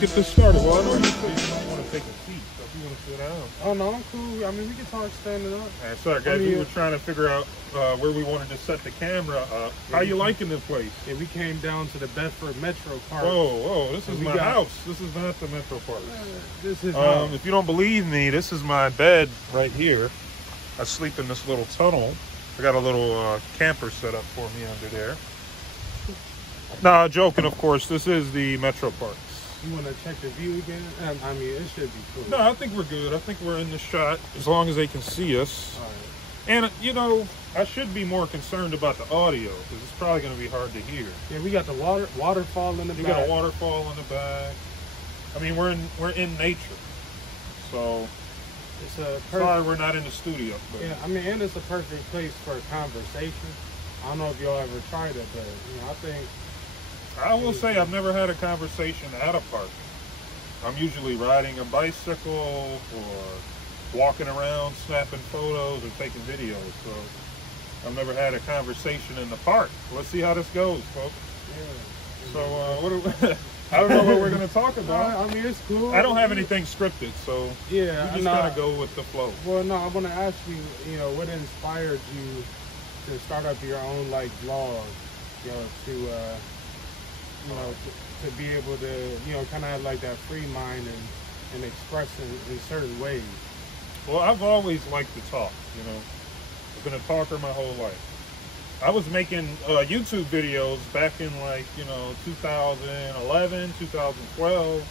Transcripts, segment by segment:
get this started. Well, I know you don't want to take a seat, so if you want to sit down. Oh, no, I'm cool. I mean, we can talk standing up. All right, sorry, guys. We were trying to figure out where we wanted to set the camera up. How you liking this place? Yeah, we came down to the Bedford Metro Park. Whoa, this is my house. This is not the Metro Park. This is if you don't believe me, this is my bed right here. I sleep in this little tunnel. I got a little camper set up for me under there. Nah, joking, of course. This is the Metro Parks. You want to check the view again? I mean, it should be cool. No, I think we're good. I think we're in the shot as long as they can see us. All right. And, you know, I should be more concerned about the audio because it's probably going to be hard to hear. Yeah, we got the waterfall in the back. We got a waterfall in the back. I mean, we're in nature. So, it's a sorry we're not in the studio. But. Yeah, I mean, and it's a perfect place for a conversation. I don't know if y'all ever tried it, but, you know, I think... I will say I've never had a conversation at a park. I'm usually riding a bicycle or walking around, snapping photos or taking videos. So I've never had a conversation in the park. Let's see how this goes, folks. Yeah. So I don't know what we're going to talk about. I mean, it's cool. I don't have anything scripted, so yeah, we just kind of go with the flow. Well, no, I want to ask you, you know, what inspired you to start up your own, like, vlog, you know, to be able to, you know, kind of have like that free mind and express in certain ways? Well, I've always liked to talk, you know. I've been a talker my whole life. I was making YouTube videos back in like, you know, 2011, 2012,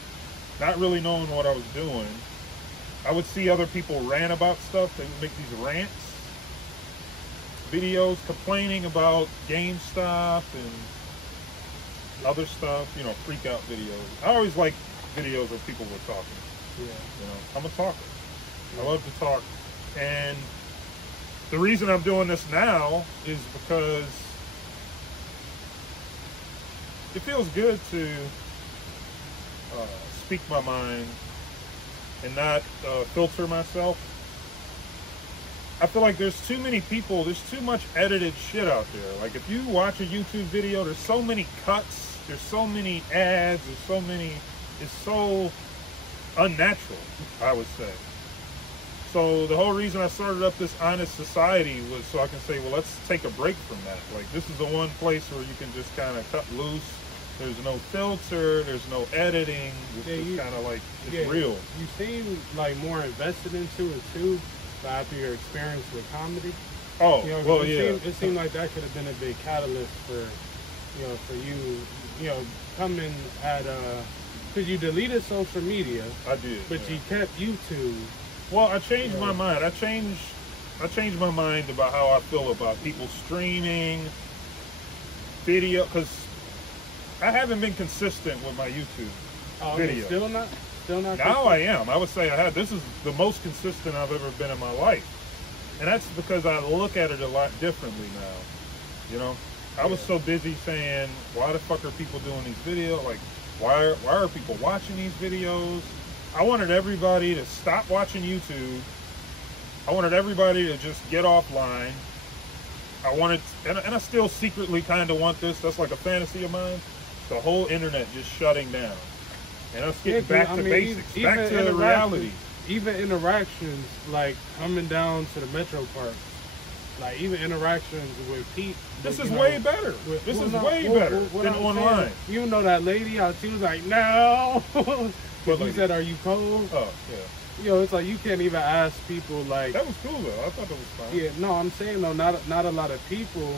not really knowing what I was doing. I would see other people rant about stuff. They would make these rants, videos complaining about GameStop and other stuff, you know, freak out videos. I always like videos where people were talking. Yeah. You know, I'm a talker. I love to talk. And the reason I'm doing this now is because it feels good to speak my mind and not filter myself. I feel like there's too many people, there's too much edited shit out there. Like if you watch a YouTube video, there's so many cuts, there's so many ads, there's so many, it's so unnatural, I would say. So the whole reason I started up this Honest Society was so I can say, well, let's take a break from that. Like this is the one place where you can just kind of cut loose. There's no filter, there's no editing. It's just kind of like, it's real. You seem like more invested into it too, after your experience with comedy. Oh, you know, well, it seemed like that could have been a big catalyst for, you know, for you know, coming at, because you deleted social media. I did. But you kept YouTube. Well, I changed my mind. I changed my mind about how I feel about people streaming video, because I haven't been consistent with my YouTube video. Still not Now consistent? I am. I would say this is the most consistent I've ever been in my life. And that's because I look at it a lot differently now. You know? I was so busy saying, why the fuck are people doing these videos? Like, why are people watching these videos? I wanted everybody to stop watching YouTube. I wanted everybody to just get offline. I wanted, and I still secretly kind of want this. That's like a fantasy of mine. The whole internet just shutting down. And let's get back to basics, back to the reality. Even interactions, like coming down to the Metro Park, like even interactions with people. This is way better. This is way better than online. You know that lady, how she was like, no. You said, are you cold? Oh, yeah. You know, it's like you can't even ask people like. That was cool though. I thought that was fine. Yeah, no, I'm saying though, not a lot of people,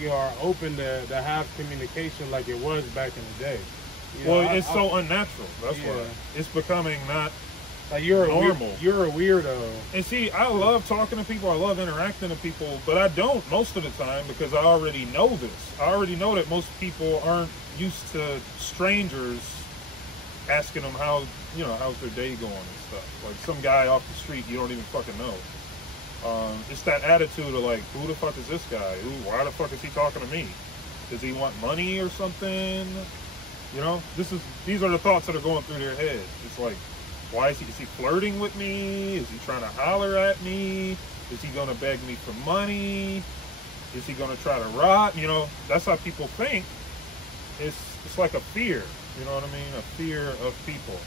you know, are open to have communication like it was back in the day. You know, well, it's so unnatural. That's why it's becoming not like you're normal. You're a weirdo. And see, I love talking to people. I love interacting with people, but I don't most of the time because I already know this. I already know that most people aren't used to strangers asking them how's their day going and stuff. Like some guy off the street you don't even fucking know. It's that attitude of like, who the fuck is this guy? Why the fuck is he talking to me? Does he want money or something? You know, these are the thoughts that are going through their head. It's like, why is he flirting with me? Is he trying to holler at me? Is he gonna beg me for money? Is he gonna try to rob? You know, that's how people think. it's like a fear, you know what I mean? A fear of people.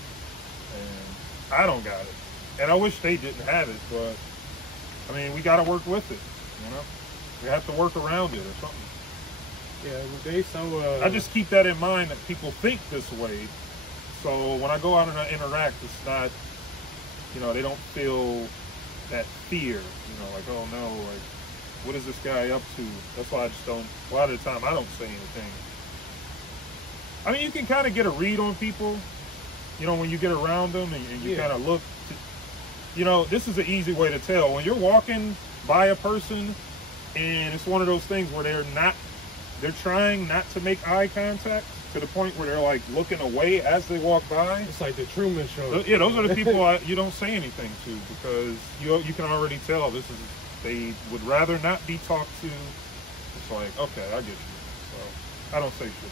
And I don't got it. And I wish they didn't have it, but I mean, we got to work with it, you know? We have to work around it or something. Yeah, they so... I just keep that in mind that people think this way. So when I go out and I interact, it's not, you know, they don't feel that fear, you know, like, oh no, like, what is this guy up to? That's why I just don't, a lot of the time I don't say anything. I mean, you can kind of get a read on people, you know, when you get around them and you kind of look, you know, this is an easy way to tell. When you're walking by a person and it's one of those things where they're trying not to make eye contact to the point where they're like looking away as they walk by. It's like the Truman Show. Yeah, those are the people you don't say anything to, because you can already tell they would rather not be talked to. It's like, okay, I get you. So I don't say shit.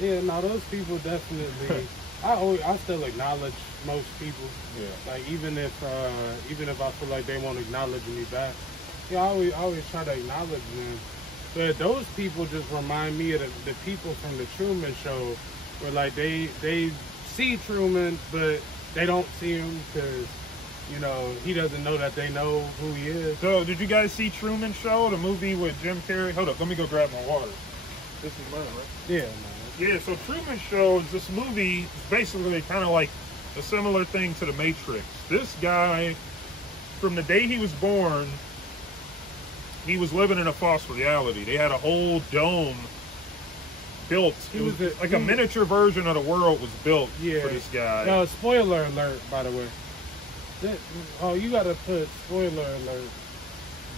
Yeah, no, those people definitely. I still acknowledge most people. Yeah. Like even if I feel like they won't acknowledge me back, yeah, I always try to acknowledge them. But those people just remind me of the people from the Truman Show, where like they see Truman, but they don't see him because, you know, he doesn't know that they know who he is. So did you guys see Truman Show, the movie with Jim Carrey? Hold up, let me go grab my water. This is mine, right? Yeah, man. Yeah, so Truman Show is this movie, basically kind of like a similar thing to The Matrix. This guy, from the day he was born, he was living in a false reality. They had a whole dome built. It was like a miniature version of the world was built for this guy. No, spoiler alert, by the way. Oh, you got to put spoiler alert.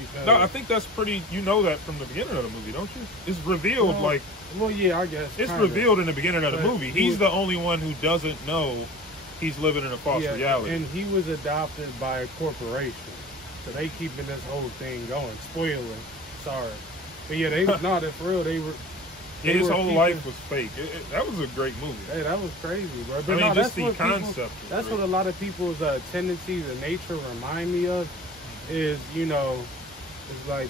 Because No, I think that's pretty, you know that from the beginning of the movie, don't you? It's revealed like... Well, yeah, I guess. It's revealed in the beginning of the movie. He's the only one who doesn't know he's living in a false reality. And he was adopted by a corporation. So they keeping this whole thing going. Spoiler. Sorry. But yeah, for real, they were... His whole life was fake. That was a great movie. Hey, that was crazy, bro. But I mean, just the that's concept. That's what a lot of people's tendencies and nature remind me of. Is, you know, it's like,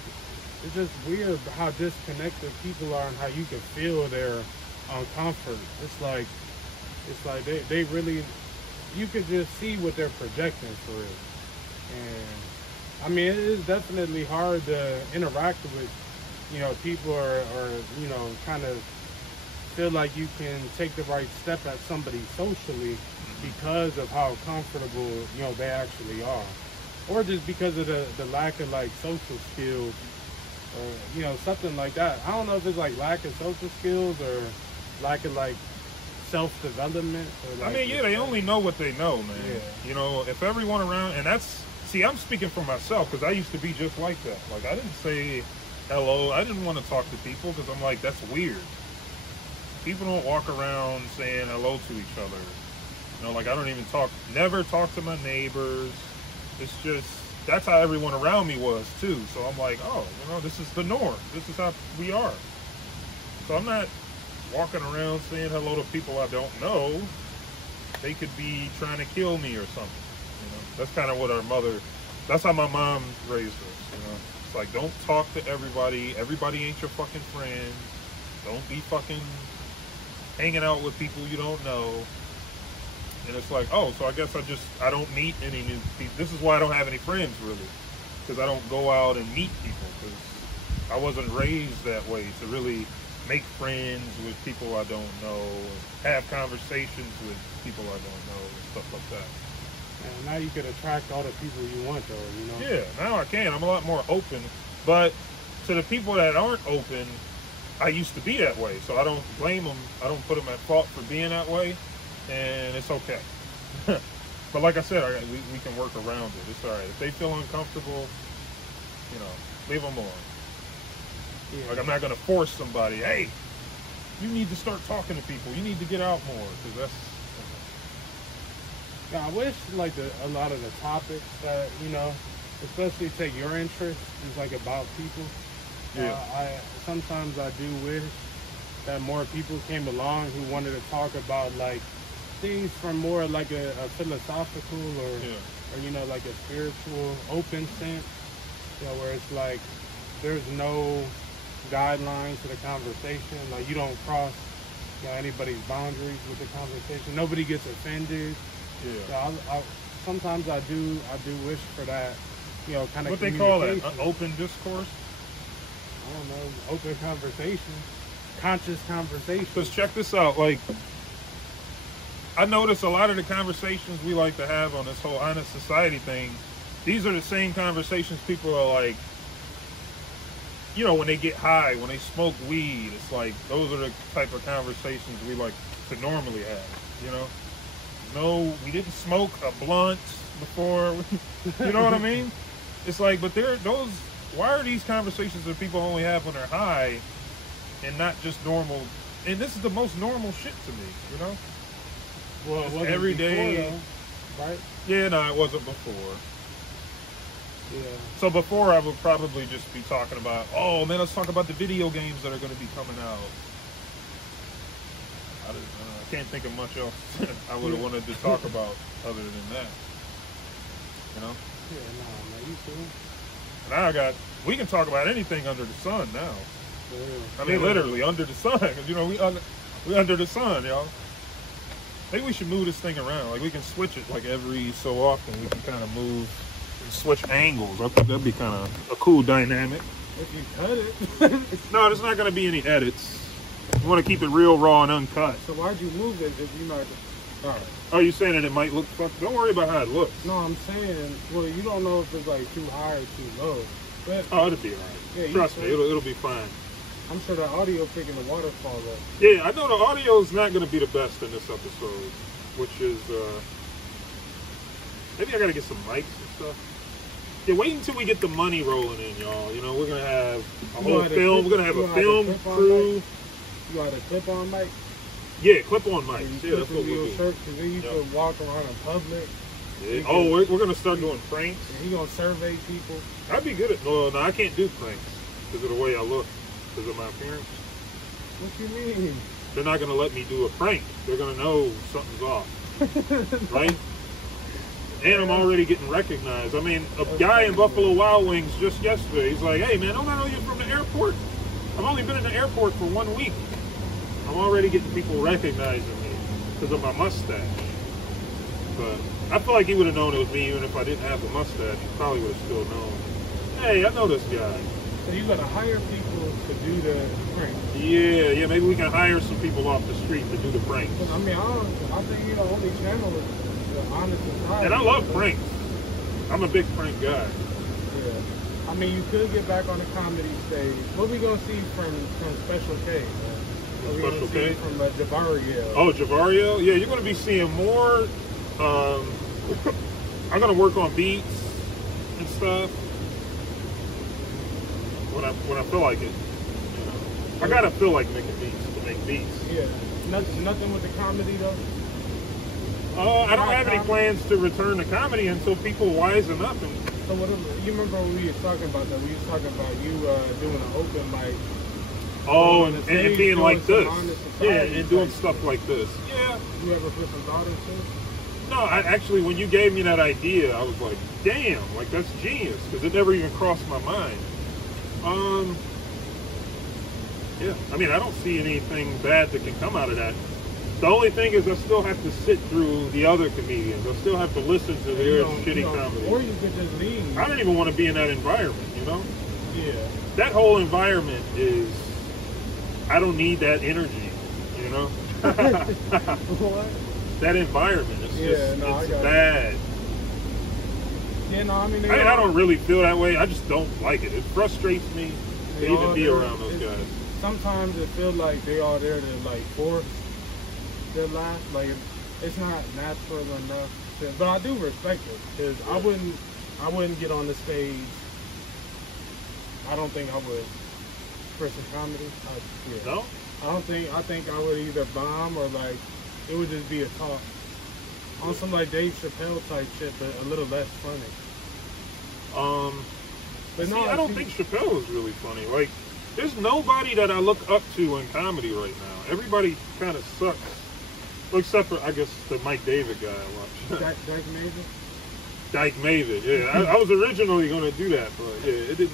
it's just weird how disconnected people are and how you can feel their uncomfort. It's like they really, you could just see what they're projecting for it. And I mean, it is definitely hard to interact with, you know, people or you know, kind of feel like you can take the right step at somebody socially because of how comfortable, you know, they actually are. Or just because of the lack of like social skills, or, you know, something like that. I don't know if it's like lack of social skills or lack of like self-development. Or like, I mean, yeah, they only know what they know, man. Yeah. You know, if everyone around, and that's, see, I'm speaking for myself because I used to be just like that. Like, I didn't say hello. I didn't want to talk to people because I'm like, that's weird. People don't walk around saying hello to each other. You know, like, I don't even never talk to my neighbors. It's just, that's how everyone around me was too. So I'm like, oh, you know, this is the norm. This is how we are. So I'm not walking around saying hello to people I don't know. They could be trying to kill me or something. You know, that's kind of what that's how my mom raised us. You know, it's like, don't talk to everybody. Everybody ain't your fucking friend. Don't be fucking hanging out with people you don't know. And it's like, oh, so I guess I don't meet any new people. This is why I don't have any friends, really. Because I don't go out and meet people. Because I wasn't raised that way to really make friends with people I don't know. Have conversations with people I don't know and stuff like that. And now you can attract all the people you want, though, you know? Yeah, now I can. I'm a lot more open. But to the people that aren't open, I used to be that way. So I don't blame them. I don't put them at fault for being that way. And it's okay. But like I said, we can work around it. It's all right. If they feel uncomfortable, you know, leave them alone. Yeah. Like, I'm not going to force somebody, hey, you need to start talking to people. You need to get out more. Because that's... Yeah, I wish, like, a lot of the topics that, you know, especially take your interest, is, like, about people. Yeah. Sometimes I do wish that more people came along who wanted to talk about, like, things from more like a philosophical or you know, like a spiritual open sense, you know, where it's like there's no guidelines to the conversation, like you don't cross anybody's boundaries with the conversation. Nobody gets offended. Yeah. So sometimes I do wish for that, you know, kind of. What they call that? Open discourse. I don't know. Open conversation, conscious conversation. Because check this out, like, I notice a lot of the conversations we like to have on this whole honest society thing, these are the same conversations people are like, you know, when they get high, when they smoke weed, it's like, those are the type of conversations we like to normally have, you know? No, we didn't smoke a blunt before, you know what I mean? It's like, but why are these conversations that people only have when they're high and not just normal? And this is the most normal shit to me, you know? Well, it wasn't every day, before, though, right? Yeah, no, it wasn't before. Yeah. So before I would probably just be talking about, oh man, let's talk about the video games that are going to be coming out. I can't think of much else I would have wanted to talk about other than that. You know? Yeah, no, man, you too. Now we can talk about anything under the sun now. Yeah. I mean, literally under the sun, because you know we under the sun, y'all. Maybe we should move this thing around. Like we can switch it like every so often. We can kind of move and switch angles. I think that'd be kind of a cool dynamic. If you cut it. No, there's not going to be any edits. We want to keep it real, raw, and uncut. So why'd you move it if you might? All right. Oh, you saying that it might look fucked? Don't worry about how it looks. No, I'm saying, well, you don't know if it's like too high or too low. But oh, it'll be all right. Yeah, trust me, it'll be fine. I'm sure the audio picking the waterfall up. Yeah, I know the audio's not going to be the best in this episode, which is maybe I got to get some mics and stuff. Yeah, wait until we get the money rolling in, y'all. You know, we're gonna have a whole film. We're gonna have a film crew. You got a clip-on mic? Yeah, clip-on mics. Yeah, that's what we'll do. Because then you could walk around in public. Yeah. Oh, we're gonna start doing pranks. And you gonna survey people? I'd be good at. No, I can't do pranks because of the way I look, because of my appearance. What you mean? They're not gonna let me do a prank. They're gonna know something's off, right? And I'm already getting recognized. I mean, a guy in Buffalo Wild Wings just yesterday, he's like, hey man, don't I know you from the airport? I've only been in the airport for 1 week. I'm already getting people recognizing me because of my mustache. But I feel like he would have known it was me even if I didn't have the mustache. He probably would have still known. Hey, I know this guy. So you gotta hire people to do the pranks? Yeah, maybe we can hire some people off the street to do the pranks. I mean, I think you're the only channel with the honest society. And I love pranks. I'm a big prank guy. Yeah. I mean, you could get back on the comedy stage. What we gonna see from Special K? What we gonna see from Javario? Oh, Javario? Yeah, you're gonna be seeing more. I'm gonna work on beats and stuff when I feel like it. You know? I gotta feel like making beats to make beats. Yeah. Nothing with the comedy though. I don't have any plans to return to comedy until people wisen up. And so you remember when we were talking about that? We were talking about you doing an open mic. Oh, and being like this. Yeah, and doing stuff like this. Yeah. You ever put some thought into it? No, actually, when you gave me that idea, I was like, damn, like that's genius, because it never even crossed my mind. Yeah, I mean, I don't see anything bad that can come out of that. The only thing is I still have to sit through the other comedians. I still have to listen to their shitty comedy. Or you could just leave. I don't even want to be in that environment, you know? Yeah. That whole environment is, I don't need that energy, you know? What? That environment is it's bad. Yeah, no, I mean, I don't really feel that way. I just don't like it. It frustrates me to even be around those guys. Sometimes it feels like they are there to like force their laugh. Like it's not natural enough. But I do respect it because I wouldn't get on the stage. I don't think I would for some comedy. No. I think I would either bomb or like it would just be a talk on some like Dave Chappelle type shit, but a little less funny. But no, I don't think Chappelle is really funny. Like, there's nobody that I look up to in comedy right now. Everybody kind of sucks. Well, except for, I guess, the Mike David guy I watch. Dyke Mavid? Dyke Mavid, yeah. I was originally going to do that, but yeah, it didn't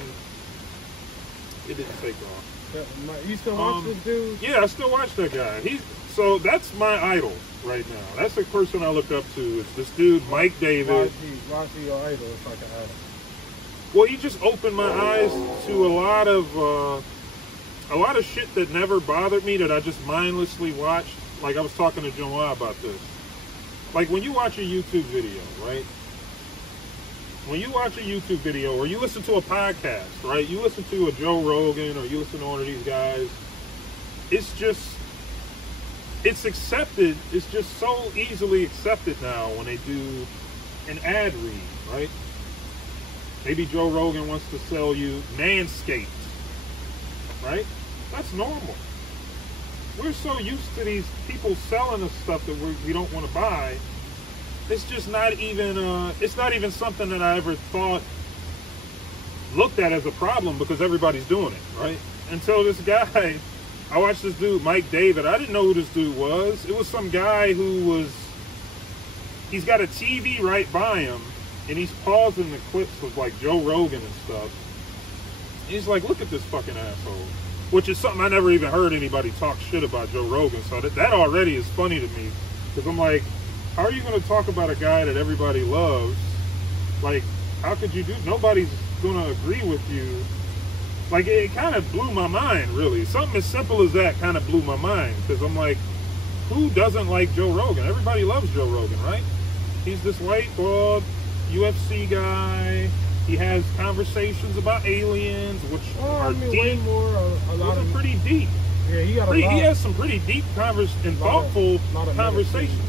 take off. You still watch this dude? Yeah, I still watch that guy. So that's my idol right now. That's the person I look up to. Is this dude, Mike David. Why is he your idol? It's like an idol. Well, he just opened my eyes to a lot of shit that never bothered me that I just mindlessly watched. Like I was talking to Joa about this. Like when you watch a YouTube video, right? When you watch a YouTube video or you listen to a podcast, right? You listen to a Joe Rogan or you listen to one of these guys, it's accepted. It's just so easily accepted now when they do an ad read, right? Maybe Joe Rogan wants to sell you Manscaped, right? That's normal. We're so used to these people selling us stuff that we don't want to buy. It's just not even it's not even something that I ever looked at as a problem because everybody's doing it, right? Until this guy, I watched this dude, Mike David. I didn't know who this dude was. It was some guy he's got a TV right by him, and he's pausing the clips of like Joe Rogan and stuff. He's like, look at this fucking asshole. Which is something I never even heard anybody talk shit about Joe Rogan. So that already is funny to me. Because I'm like, how are you going to talk about a guy that everybody loves? Like, how could you do? Nobody's going to agree with you. Like, it kind of blew my mind, really. Something as simple as that kind of blew my mind. Because I'm like, who doesn't like Joe Rogan? Everybody loves Joe Rogan, right? He's this white, bald UFC guy. He has conversations about aliens, which are deep. Those are pretty deep. Yeah, he has some pretty deep and thoughtful conversations.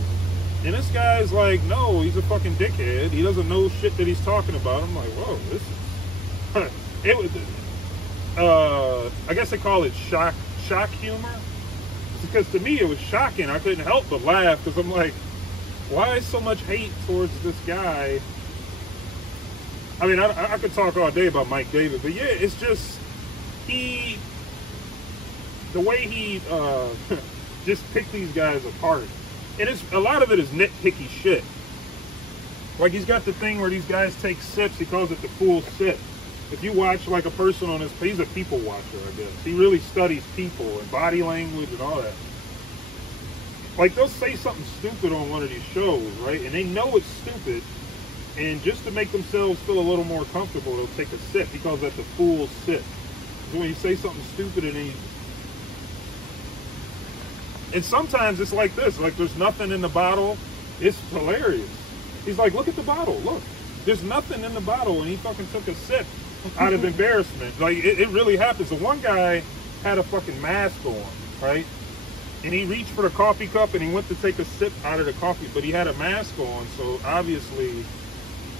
And this guy's like, no, he's a fucking dickhead. He doesn't know shit that he's talking about. I'm like, whoa, this is... it was... I guess they call it shock humor. Because to me, it was shocking. I couldn't help but laugh because I'm like, why so much hate towards this guy? I mean, I could talk all day about Mike David, but yeah, it's just the way he just picked these guys apart, and a lot of it is nitpicky shit. Like he's got the thing where these guys take sips. He calls it the full sip. If you watch like a person on his, he's a people watcher, I guess. He really studies people and body language and all that. Like they'll say something stupid on one of these shows, right? And they know it's stupid. And just to make themselves feel a little more comfortable, they'll take a sip. He calls that the full sip. So when you say something stupid and sometimes it's like this, like there's nothing in the bottle. It's hilarious. He's like, look at the bottle, look. There's nothing in the bottle, and he fucking took a sip out of embarrassment. Like, it really happens. The one guy had a fucking mask on, right? And he reached for the coffee cup, and he went to take a sip out of the coffee, but he had a mask on, so obviously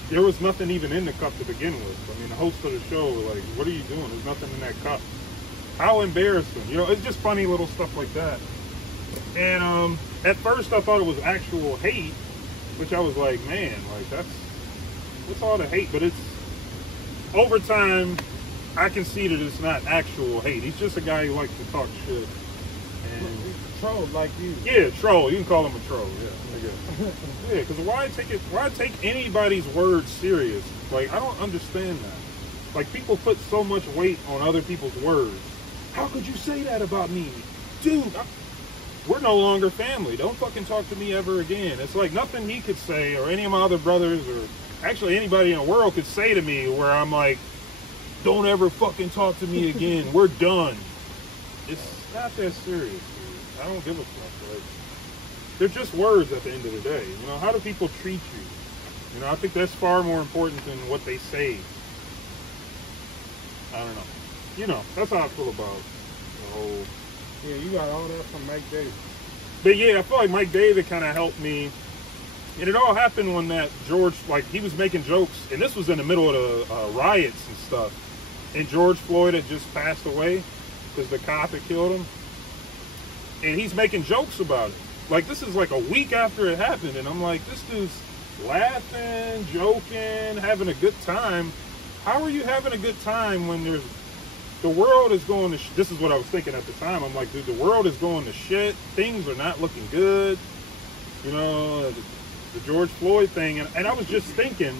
there was nothing even in the cup to begin with. I mean, the host of the show were like, what are you doing? There's nothing in that cup. How embarrassing. You know, it's just funny little stuff like that. And at first I thought it was actual hate, which I was like, man, like what's all the hate? But it's, over time, I can see that it's not actual hate. He's just a guy who likes to talk shit. And troll like you. Yeah, troll. You can call him a troll. Yeah, I guess. Yeah, because why take anybody's words serious? Like, I don't understand that. Like, people put so much weight on other people's words. How could you say that about me? Dude, we're no longer family. Don't fucking talk to me ever again. It's like nothing he could say, or any of my other brothers, or actually anybody in the world could say to me where I'm like, don't ever fucking talk to me again. We're done. It's not that serious, dude. I don't give a fuck. Like, they're just words at the end of the day. You know, how do people treat you? You know, I think that's far more important than what they say. I don't know. You know, that's how I feel about the whole... Yeah, you got all that from Mike David. But yeah, I feel like Mike David kind of helped me. And it all happened when that George, like, he was making jokes. And this was in the middle of the riots and stuff. And George Floyd had just passed away because the cop had killed him. And he's making jokes about it. Like, this is like a week after it happened. And I'm like, this dude's laughing, joking, having a good time. How are you having a good time when the world is going to this is what I was thinking at the time. I'm like, dude, the world is going to shit. Things are not looking good. You know, the George Floyd thing. And I was just thinking,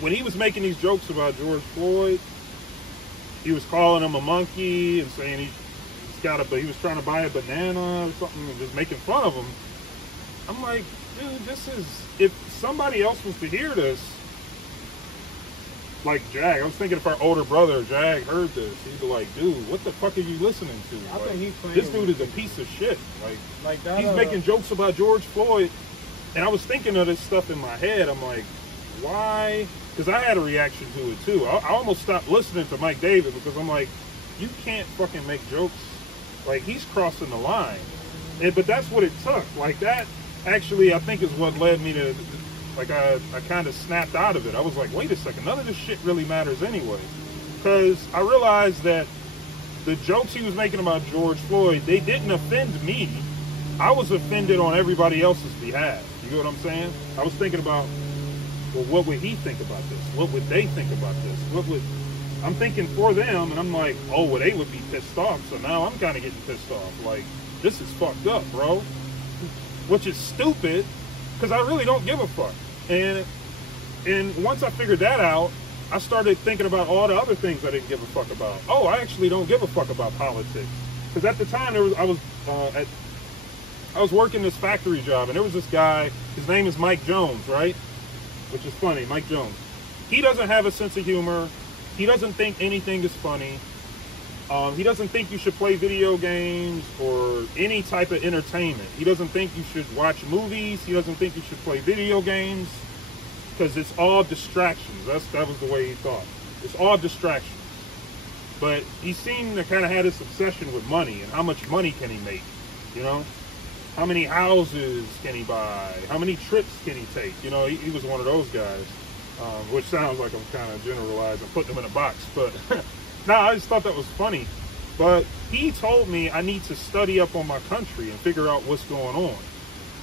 when he was making these jokes about George Floyd, he was calling him a monkey and saying he was trying to buy a banana or something and just making fun of him. I'm like, dude, if somebody else was to hear this, like Jag, I was thinking if our older brother Jag heard this, he'd be like, dude, what the fuck are you listening to? I like, think he's this dude is a piece of shit. Like that, he's making jokes about George Floyd, and I was thinking of this stuff in my head. I'm like, why? Because I had a reaction to it too. I almost stopped listening to Mike David because I'm like, you can't fucking make jokes. Like, he's crossing the line. But that's what it took. Like, that actually, I think, is what led me to, like, I kind of snapped out of it. I was like, wait a second, none of this shit really matters anyway. Because I realized that the jokes he was making about George Floyd, they didn't offend me. I was offended on everybody else's behalf. You know what I'm saying? I was thinking about, well, what would he think about this? What would they think about this? I'm thinking for them, and I'm like, oh, well, they would be pissed off. So now I'm kind of getting pissed off. Like, this is fucked up, bro. Which is stupid, because I really don't give a fuck. And once I figured that out, I started thinking about all the other things I didn't give a fuck about. Oh, I actually don't give a fuck about politics. Because at the time, I was working this factory job, and there was this guy, his name is Mike Jones, right? Which is funny, Mike Jones. He doesn't have a sense of humor. He doesn't think anything is funny. He doesn't think you should play video games or any type of entertainment. He doesn't think you should watch movies. He doesn't think you should play video games because it's all distractions. That was the way he thought. It's all distractions. But he seemed to kind of have this obsession with money and how much money can he make, you know? How many houses can he buy? How many trips can he take? You know, he was one of those guys. Which sounds like I'm kind of generalizing, putting them in a box, but no, I just thought that was funny. But he told me I need to study up on my country and figure out what's going on.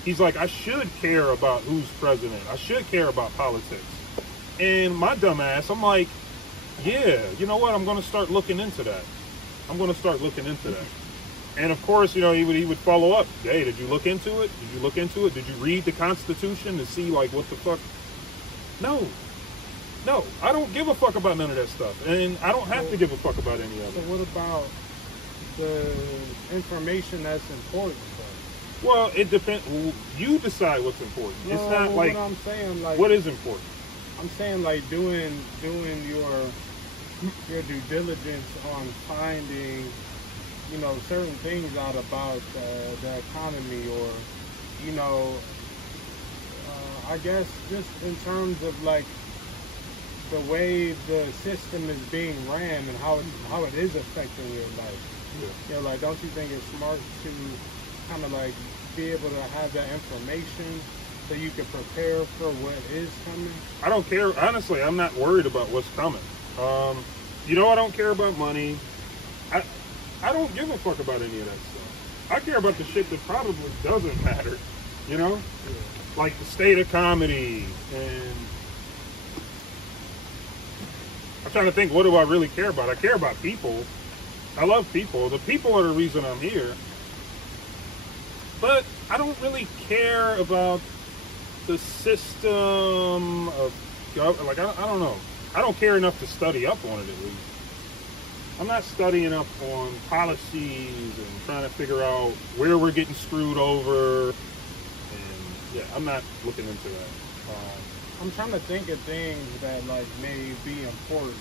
He's like, I should care about who's president. I should care about politics. And my dumb ass, I'm like, yeah, you know what? I'm going to start looking into that. And of course, you know, he would follow up. Hey, did you look into it? Did you read the Constitution to see, like, what the fuck? No, I don't give a fuck about none of that stuff. And I don't have to give a fuck about any of it. So what about the information that's important, though? Well, it depends. You decide what's important. No, it's not like, what I'm saying, like, what is important? I'm saying, like, doing your due diligence on finding, you know, certain things out about the economy, or, you know, I guess just in terms of, like, the way the system is being ran and how it is affecting your life. Yeah. You know, like, don't you think it's smart to kind of, like, be able to have that information so you can prepare for what is coming? I don't care. Honestly, I'm not worried about what's coming. You know, I don't care about money. I don't give a fuck about any of that stuff. I care about the shit that probably doesn't matter, you know? Yeah. Like the state of comedy, and I'm trying to think, what do I really care about? I care about people. I love people. The people are the reason I'm here. But I don't really care about the system of government. Like, I don't know. I don't care enough to study up on it, at least. I'm not studying up on policies and trying to figure out where we're getting screwed over. Yeah, I'm not looking into that. I'm trying to think of things that, like, may be important.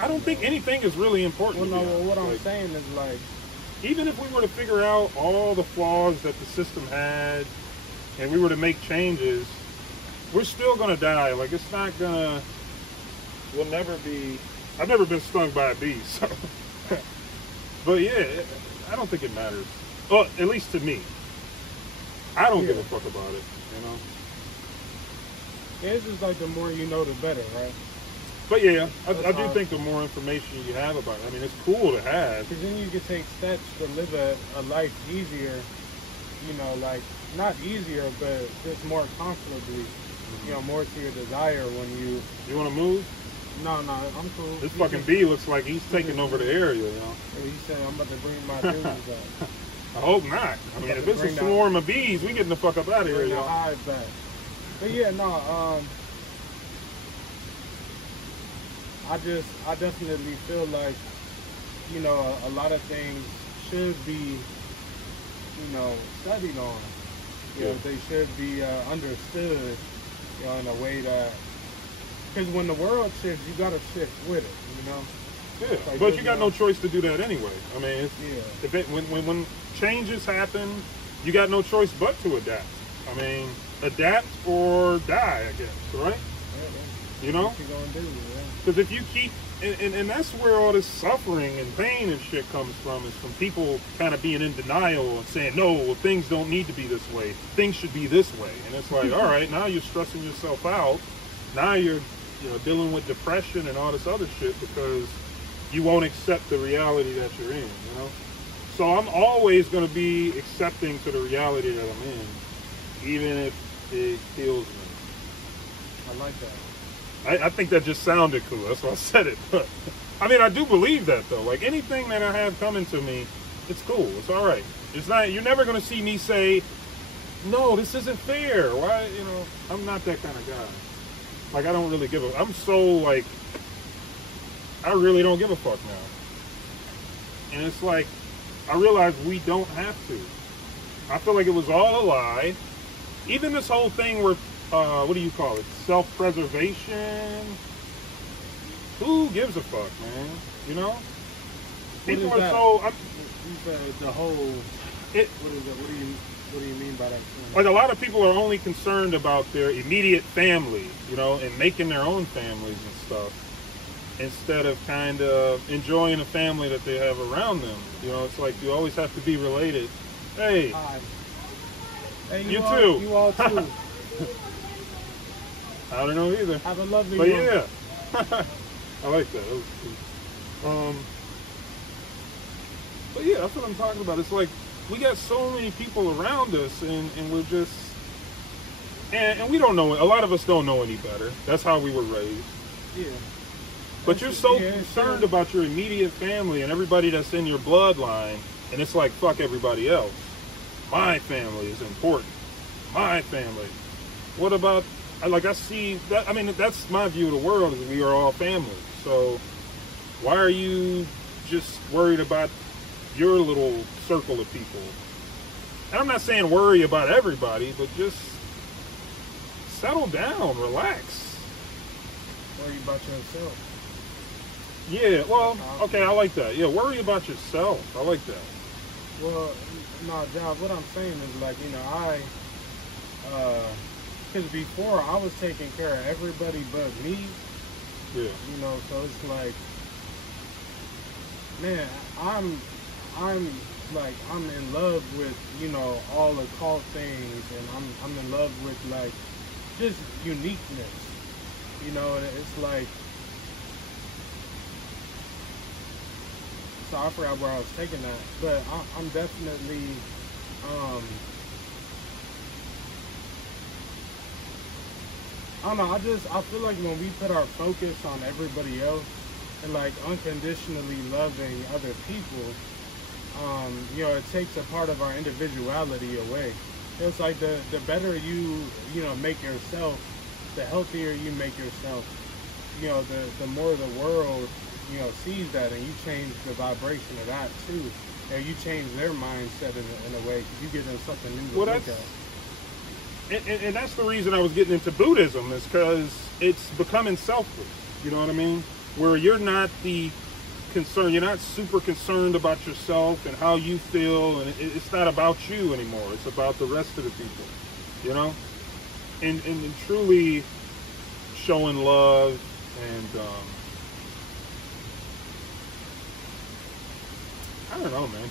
I don't think anything is really important. Well, no, what I'm saying is, like, even if we were to figure out all the flaws that the system had and we were to make changes, we're still going to die. Like, it's not going to, we'll never be, I've never been stung by a bee, so. But yeah, I don't think it matters. Well, at least to me. I don't give a fuck about it, you know? Yeah, it's just like the more you know, the better, right? But yeah, I do think the more information you have about it, I mean, it's cool to have. Because then you can take steps to live a life easier, you know, like, not easier, but just more comfortably, you know, more to your desire when you... You want to move? No, I'm cool. This fucking bee looks like he's taking over the area, you know? Yeah, he said, I'm about to bring my dudes up. I hope not. I mean, if it's a swarm of bees, we getting the fuck up out of here, Bring the y'all. hive back. But yeah, no, I definitely feel like, you know, a lot of things should be, you know, studied on. You know, they should be understood, you know, in a way that, because when the world shifts, you gotta shift with it, you know. Yeah, like, but you got no choice to do that anyway. I mean, it's, when changes happen, you got no choice but to adapt. I mean, adapt or die, I guess, right? You know? What you gonna do, because if you keep, and that's where all this suffering and pain and shit comes from, is from people kind of being in denial and saying, no, well, things don't need to be this way. Things should be this way. And it's like, all right, now you're stressing yourself out. Now you're, you know, dealing with depression and all this other shit because you won't accept the reality that you're in, you know? So I'm always going to be accepting to the reality that I'm in, even if it kills me. I like that. I think that just sounded cool. That's why I said it. But I mean, I do believe that though. Like anything that I have coming to me, it's cool. It's all right. It's not. You're never going to see me say, "No, this isn't fair." Why? You know, I'm not that kind of guy. Like I don't really give a. I'm so like. I really don't give a fuck now. And it's like, I realize we don't have to. I feel like it was all a lie. Even this whole thing where, what do you call it? Self-preservation? Who gives a fuck, man? You know? People are so... the whole... What is it? What do you mean by that? Like a lot of people are only concerned about their immediate family, you know, and making their own families and stuff, instead of kind of enjoying the family that they have around them. You know, it's like you always have to be related. Hey. Hi. Hey, you too. You all too. I don't know either. Have a lovely But one. yeah. I like that. That was cool. But yeah, that's what I'm talking about. It's like we got so many people around us and we're just and we don't know, a lot of us don't know any better. That's how we were raised. Yeah. But you're so concerned about your immediate family and everybody that's in your bloodline, and it's like, fuck everybody else. My family is important. My family. What about, like I see, that. I mean, that's my view of the world, is we are all family. So why are you just worried about your little circle of people? And I'm not saying worry about everybody, but just settle down, relax. Worry about yourself. Yeah, well, okay, I like that. Yeah, worry about yourself. I like that. Well, no, Job, what I'm saying is, like, you know, because before I was taking care of everybody but me. Yeah. You know, so it's like, man, I'm in love with, you know, all the cult things, and I'm in love with, like, just uniqueness. You know, it's like, so I forgot where I was taking that, but I'm definitely, I don't know, I feel like when we put our focus on everybody else and like unconditionally loving other people, you know, it takes a part of our individuality away. It's like the better you know, make yourself, the healthier you make yourself, you know, the more the world, you know, sees that, and you change the vibration of that too. You know, you change their mindset in a way, because you give them something new to look at. And that's the reason I was getting into Buddhism, is because it's becoming selfless. You know what I mean? Where you're not the concern, you're not super concerned about yourself and how you feel, and it's not about you anymore. It's about the rest of the people. You know, and truly showing love and. I don't know, man.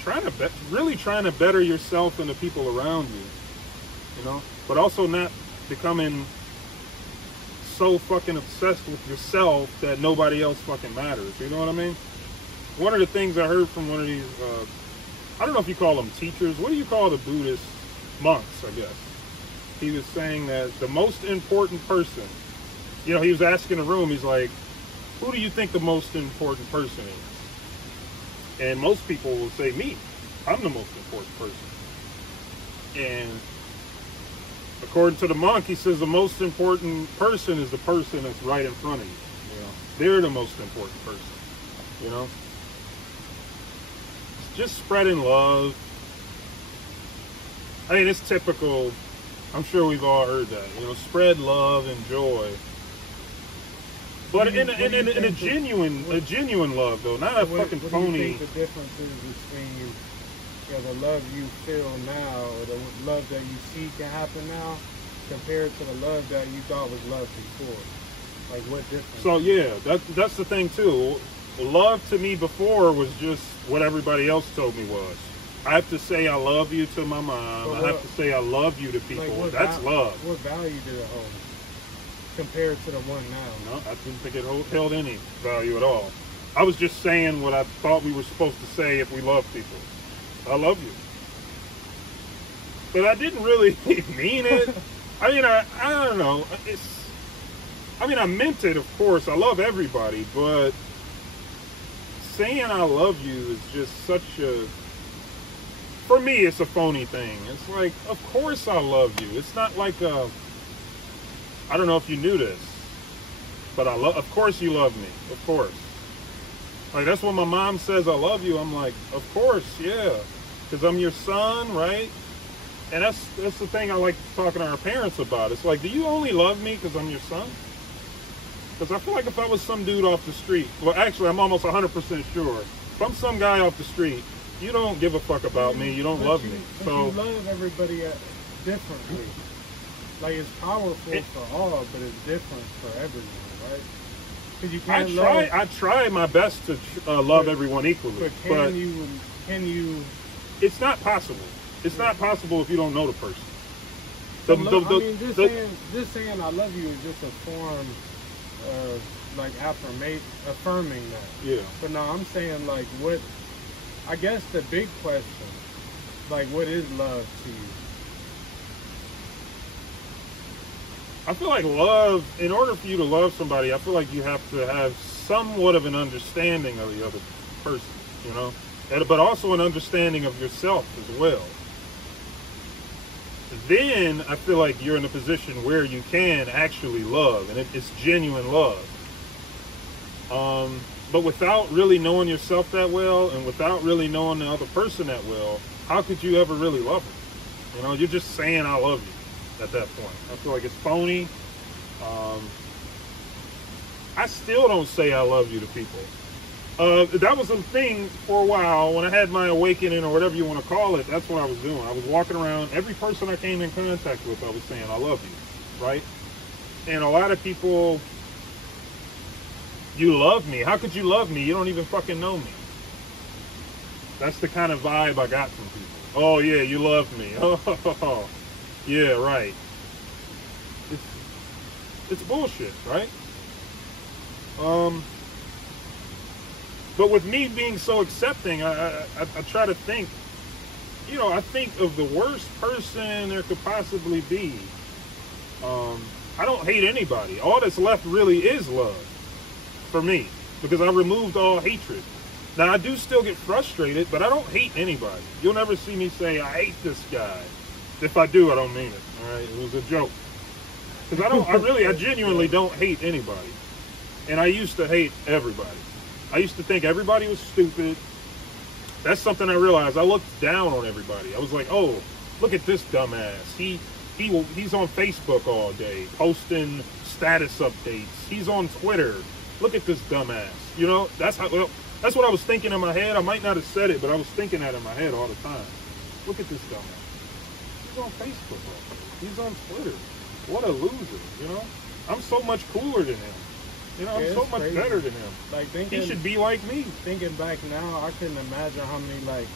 Really trying to better yourself and the people around you, you know. But also not becoming so fucking obsessed with yourself that nobody else fucking matters. You know what I mean? One of the things I heard from one of these, I don't know if you call them teachers. What do you call the Buddhist monks? I guess he was saying that the most important person. You know, he was asking the room. He's like, "Who do you think the most important person is?" And most people will say me. I'm the most important person. And according to the monk, he says the most important person is the person that's right in front of you. You You know, they're the most important person. You know, just spreading love. I mean, it's typical. I'm sure we've all heard that. You know, spread love and joy. But in a genuine love though, not a fucking phony. What do you think the difference is between the love you feel now, or the love that you see can happen now, compared to the love that you thought was love before? Like, what difference? So yeah, that's the thing too. Love to me before was just what everybody else told me was. I have to say I love you to my mom. I have to say I love you to people. Like, that's love. What value did it hold compared to the one now? No, I didn't think it held any value at all. I was just saying what I thought we were supposed to say if we love people. I love you. But I didn't really mean it. I mean, I don't know. I meant it, of course. I love everybody, but saying I love you is just such a... For me, it's a phony thing. It's like, of course I love you. It's not like a... I don't know if you knew this, but of course you love me. Of course. Like, that's when my mom says I love you. I'm like, of course, yeah. Because I'm your son, right? And that's the thing I like talking to our parents about. It's like, do you only love me because I'm your son? Because I feel like if I was some dude off the street, well, actually, I'm almost 100% sure. If I'm some guy off the street, you don't give a fuck about me. You don't love me. So you love everybody differently. Like, it's powerful for all, but it's different for everyone, right? Because you can't I try my best to love everyone equally. But can you? It's not possible. It's not possible if you don't know the person. Just saying I love you is just a form of like affirming that. Yeah. But no, I'm saying like what? I guess the big question, like, what is love to you? I feel like love, in order for you to love somebody, I feel like you have to have somewhat of an understanding of the other person, you know? But also an understanding of yourself as well. Then I feel like you're in a position where you can actually love, and it's genuine love. But without really knowing yourself that well, and without really knowing the other person that well, how could you ever really love them? You know, you're just saying I love you at that point. I feel like it's phony. I still don't say I love you to people. That was a thing for a while when I had my awakening, or whatever you want to call it. That's what I was doing. I was walking around, every person I came in contact with, I was saying I love you, right? And a lot of people, you love me. How could you love me? You don't even fucking know me. That's the kind of vibe I got from people. Oh yeah, you love me. Oh yeah, right. It's bullshit, right? But with me being so accepting, I try to think, you know, I think of the worst person there could possibly be. I don't hate anybody. All that's left really is love for me, because I removed all hatred. Now, I do still get frustrated, but I don't hate anybody. You'll never see me say, I hate this guy. If I do, I don't mean it, all right? It was a joke. Because I genuinely don't hate anybody. And I used to hate everybody. I used to think everybody was stupid. That's something I realized. I looked down on everybody. I was like, oh, look at this dumbass. He's on Facebook all day, posting status updates. He's on Twitter. Look at this dumbass. You know, that's what I was thinking in my head. I might not have said it, but I was thinking that in my head all the time. Look at this dumbass. He's on Facebook all day. He's on Twitter. What a loser, you know? I'm so much cooler than him. You know, I'm so much better than him. Like, he should be like me. Thinking back now, I couldn't imagine how many, like,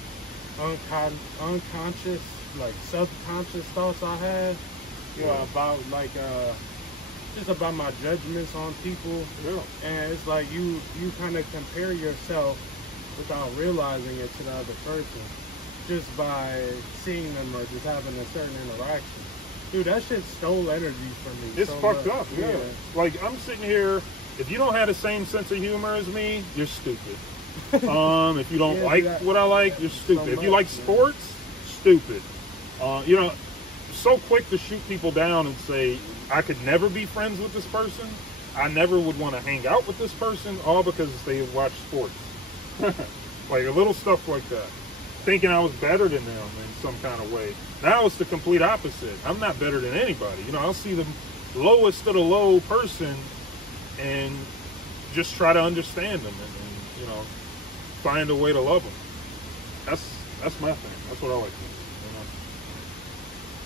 unconscious, like, subconscious thoughts I had, you know, about, like, just about my judgments on people. Yeah. And it's like you kind of compare yourself without realizing it to the other person just by seeing them or just having a certain interaction. Dude, that shit stole energy from me. It's so fucked up, yeah. Like, I'm sitting here, if you don't have the same sense of humor as me, you're stupid. If you don't like what I like, you're stupid. If you like sports, stupid. You know, so quick to shoot people down and say, I could never be friends with this person. I never would want to hang out with this person, all because they watch sports. Like a little stuff like that. Thinking I was better than them in some kind of way. Now it's the complete opposite. I'm not better than anybody. You know, I'll see the lowest of the low person and just try to understand them and you know, find a way to love them. That's my thing. That's what I like to do.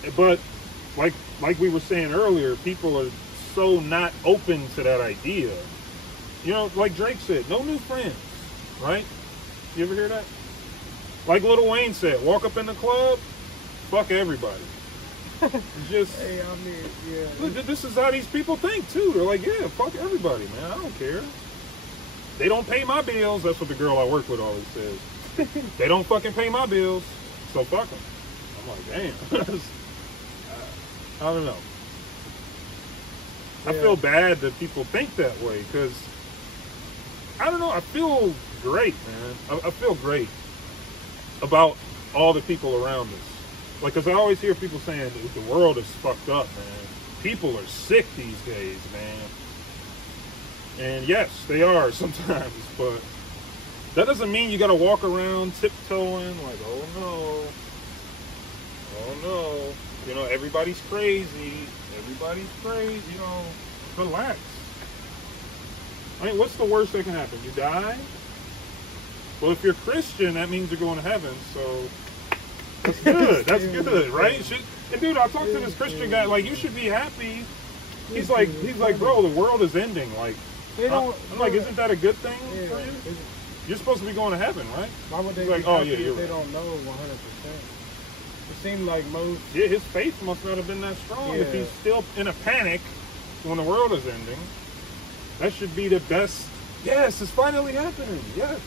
You know? But like we were saying earlier, people are so not open to that idea. You know, like Drake said, no new friends, right? You ever hear that? Like Lil Wayne said, walk up in the club, fuck everybody. Just, hey, I mean, yeah. This is how these people think too. They're like, yeah, fuck everybody, man. I don't care. They don't pay my bills. That's what the girl I work with always says. They don't fucking pay my bills, so fuck them. I'm like, damn. I don't know. Yeah. I feel bad that people think that way because, I don't know, I feel great, man. I feel great about all the people around us. Like, because I always hear people saying the world is fucked up, man. People are sick these days, man. And yes, they are sometimes, but that doesn't mean you got to walk around tiptoeing like, oh no, oh no. You know, everybody's crazy. Everybody's crazy. You know, relax. I mean, what's the worst that can happen? You die? Well, if you're Christian, that means you're going to heaven, so that's good. That's good, right? And dude, I talked to this Christian guy, like, you should be happy. He's like, bro, the world is ending. Like, I'm like, isn't that a good thing for you? You're supposed to be going to heaven, right? Why would they like, be oh happy yeah, you're if they right. don't know 100%? It seemed like most. Yeah, his faith must not have been that strong if he's still in a panic when the world is ending. That should be the best. Yes, it's finally happening. Yes.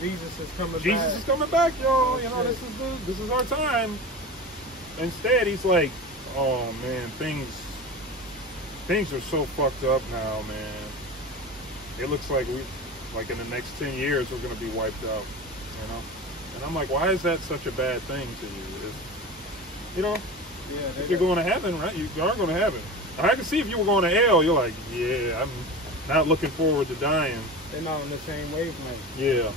Jesus is coming back. Jesus is coming back, y'all. You know, this is our time. Instead, he's like, oh man, things are so fucked up now, man. It looks like in the next 10 years, we're gonna be wiped out. You know, and I'm like, why is that such a bad thing to you? You know, if you're going to heaven, right? You are going to heaven. I can see if you were going to hell, you're like, yeah, I'm not looking forward to dying. They're not on the same wavelength. Yeah.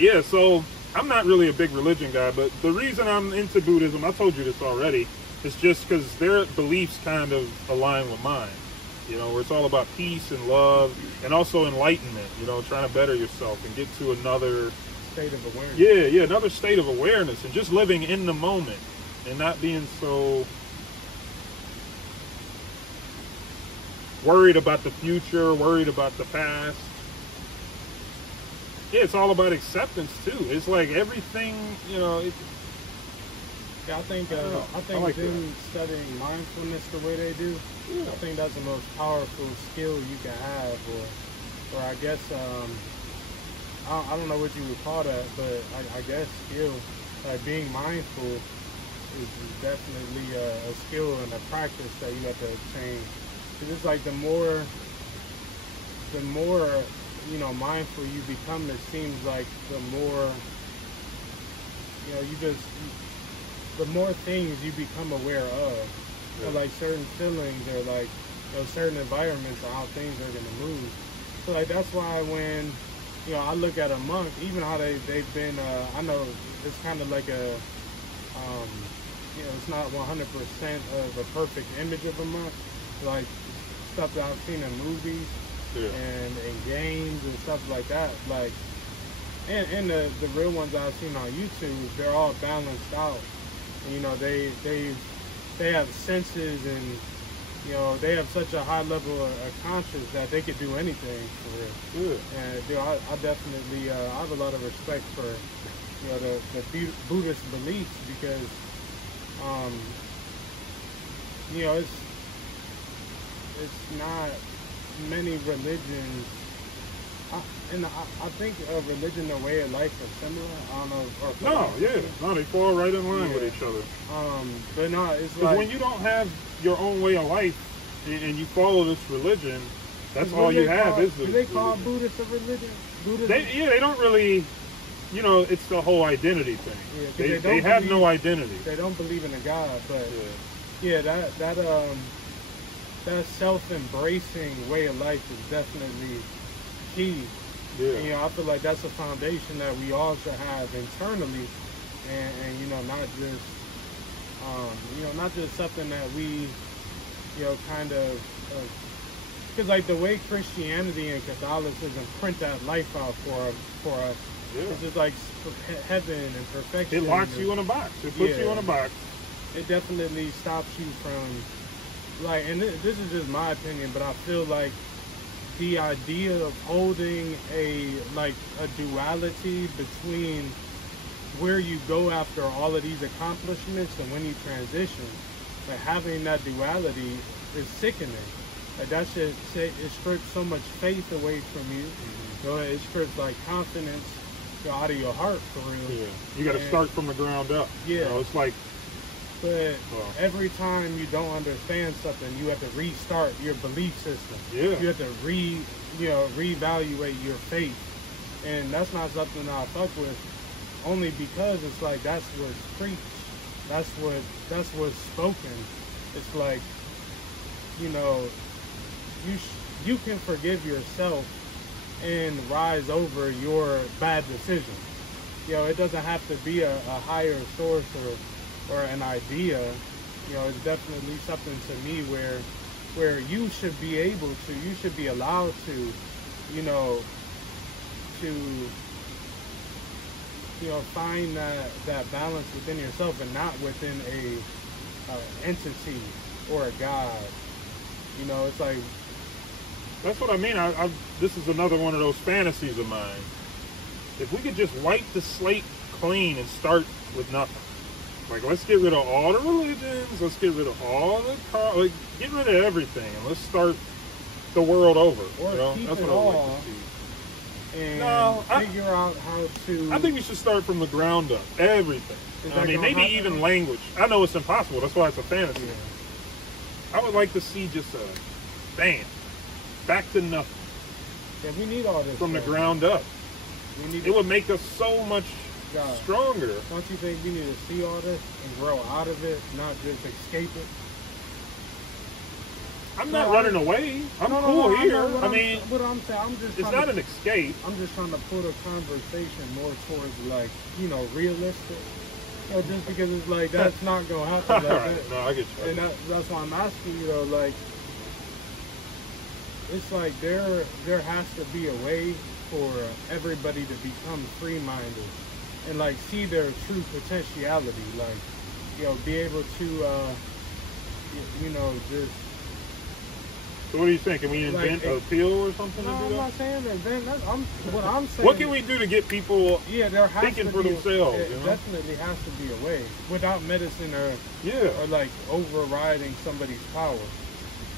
Yeah, so I'm not really a big religion guy, but the reason I'm into Buddhism, I told you this already, is just because their beliefs kind of align with mine. You know, where it's all about peace and love and also enlightenment, you know, trying to better yourself and get to another state of awareness. Yeah, another state of awareness and just living in the moment and not being so worried about the future, worried about the past. Yeah, it's all about acceptance too. It's like everything, you know. I think like them studying mindfulness the way they do, I think that's the most powerful skill you can have, or I guess I don't know what you would call that, but I guess skill, like being mindful, is definitely a skill and a practice that you have to obtain. Because it's like the more you know, mindful you become, it seems like the more, you know, the more things you become aware of. So like certain feelings or like, you know, certain environments or how things are going to move. So like that's why when, you know, I look at a monk, even how they've been, I know it's kind of like a, you know, it's not 100% of a perfect image of a monk. Like stuff that I've seen in movies and in games and stuff like that. Like, and the real ones I've seen on YouTube, they're all balanced out. And, you know, they have senses and, you know, they have such a high level of conscience that they could do anything for real. And you know, I definitely I have a lot of respect for, you know, the Buddhist beliefs because, you know, it's not many religions. I think a religion and a way of life are similar. I don't know. They fall right in line with each other. But no, it's because like when you don't have your own way of life and you follow this religion, that's all you have. Do they call Buddhists a religion? They don't really. You know, it's the whole identity thing. Yeah, they have no identity. They don't believe in a God, but that that self-embracing way of life is definitely key. Yeah. And, you know, I feel like that's a foundation that we all should have internally, and you know, not just something that we, you know, kind of, because like the way Christianity and Catholicism print that life out for us, Yeah. it's just like heaven and perfection. It locks you in a box. It puts you in a box. It definitely stops you from, like, and this is just my opinion, but I feel like the idea of holding a duality between where you go after all of these accomplishments and when you transition, like having that duality is sickening. Like that shit, it strips so much faith away from you. You know, it strips like confidence out of your heart for real. Yeah. You got to start from the ground up. Yeah. You know, it's like. But every time you don't understand something, you have to restart your belief system. Yeah. You have to reevaluate your faith, and that's not something I fuck with. Only because it's like that's what's preached, that's what's spoken. It's like, you know, you can forgive yourself and rise over your bad decisions. You know, it doesn't have to be a higher source or an idea. You know, it's definitely something to me where you should be able to, you should be allowed to, you know, find that balance within yourself and not within a entity or a God. You know, it's like, that's what I mean. This is another one of those fantasies of mine. If we could just wipe the slate clean and start with nothing. Like, let's get rid of all the religions. Let's get rid of all the get rid of everything, and let's start the world over. Or you know? keep That's it what I would all like to see. and figure out how to. I think we should start from the ground up. Everything. I mean, maybe even language. I know it's impossible. That's why it's a fantasy. Yeah. I would like to see just bam, back to nothing. Yeah, we need all this from the ground up. It would make us so much stronger. Don't you think we need to see all this and grow out of it, not just escape it? I'm not running away. I'm cool here. I mean, what I'm saying, it's not an escape. I'm just trying to put a conversation more towards, like, you know, realistic. You know, just because it's like that's not gonna happen. Like right. No, I get you. And that's why I'm asking you, though. Like, it's like there has to be a way for everybody to become free-minded and like see their true potentiality. Like, you know, be able to, you know, just. So what do you think? Can we invent a pill or something to do that? I'm not saying invent. What I'm saying. What can we do to get people thinking for themselves? It definitely has to be a way without medicine or like overriding somebody's power.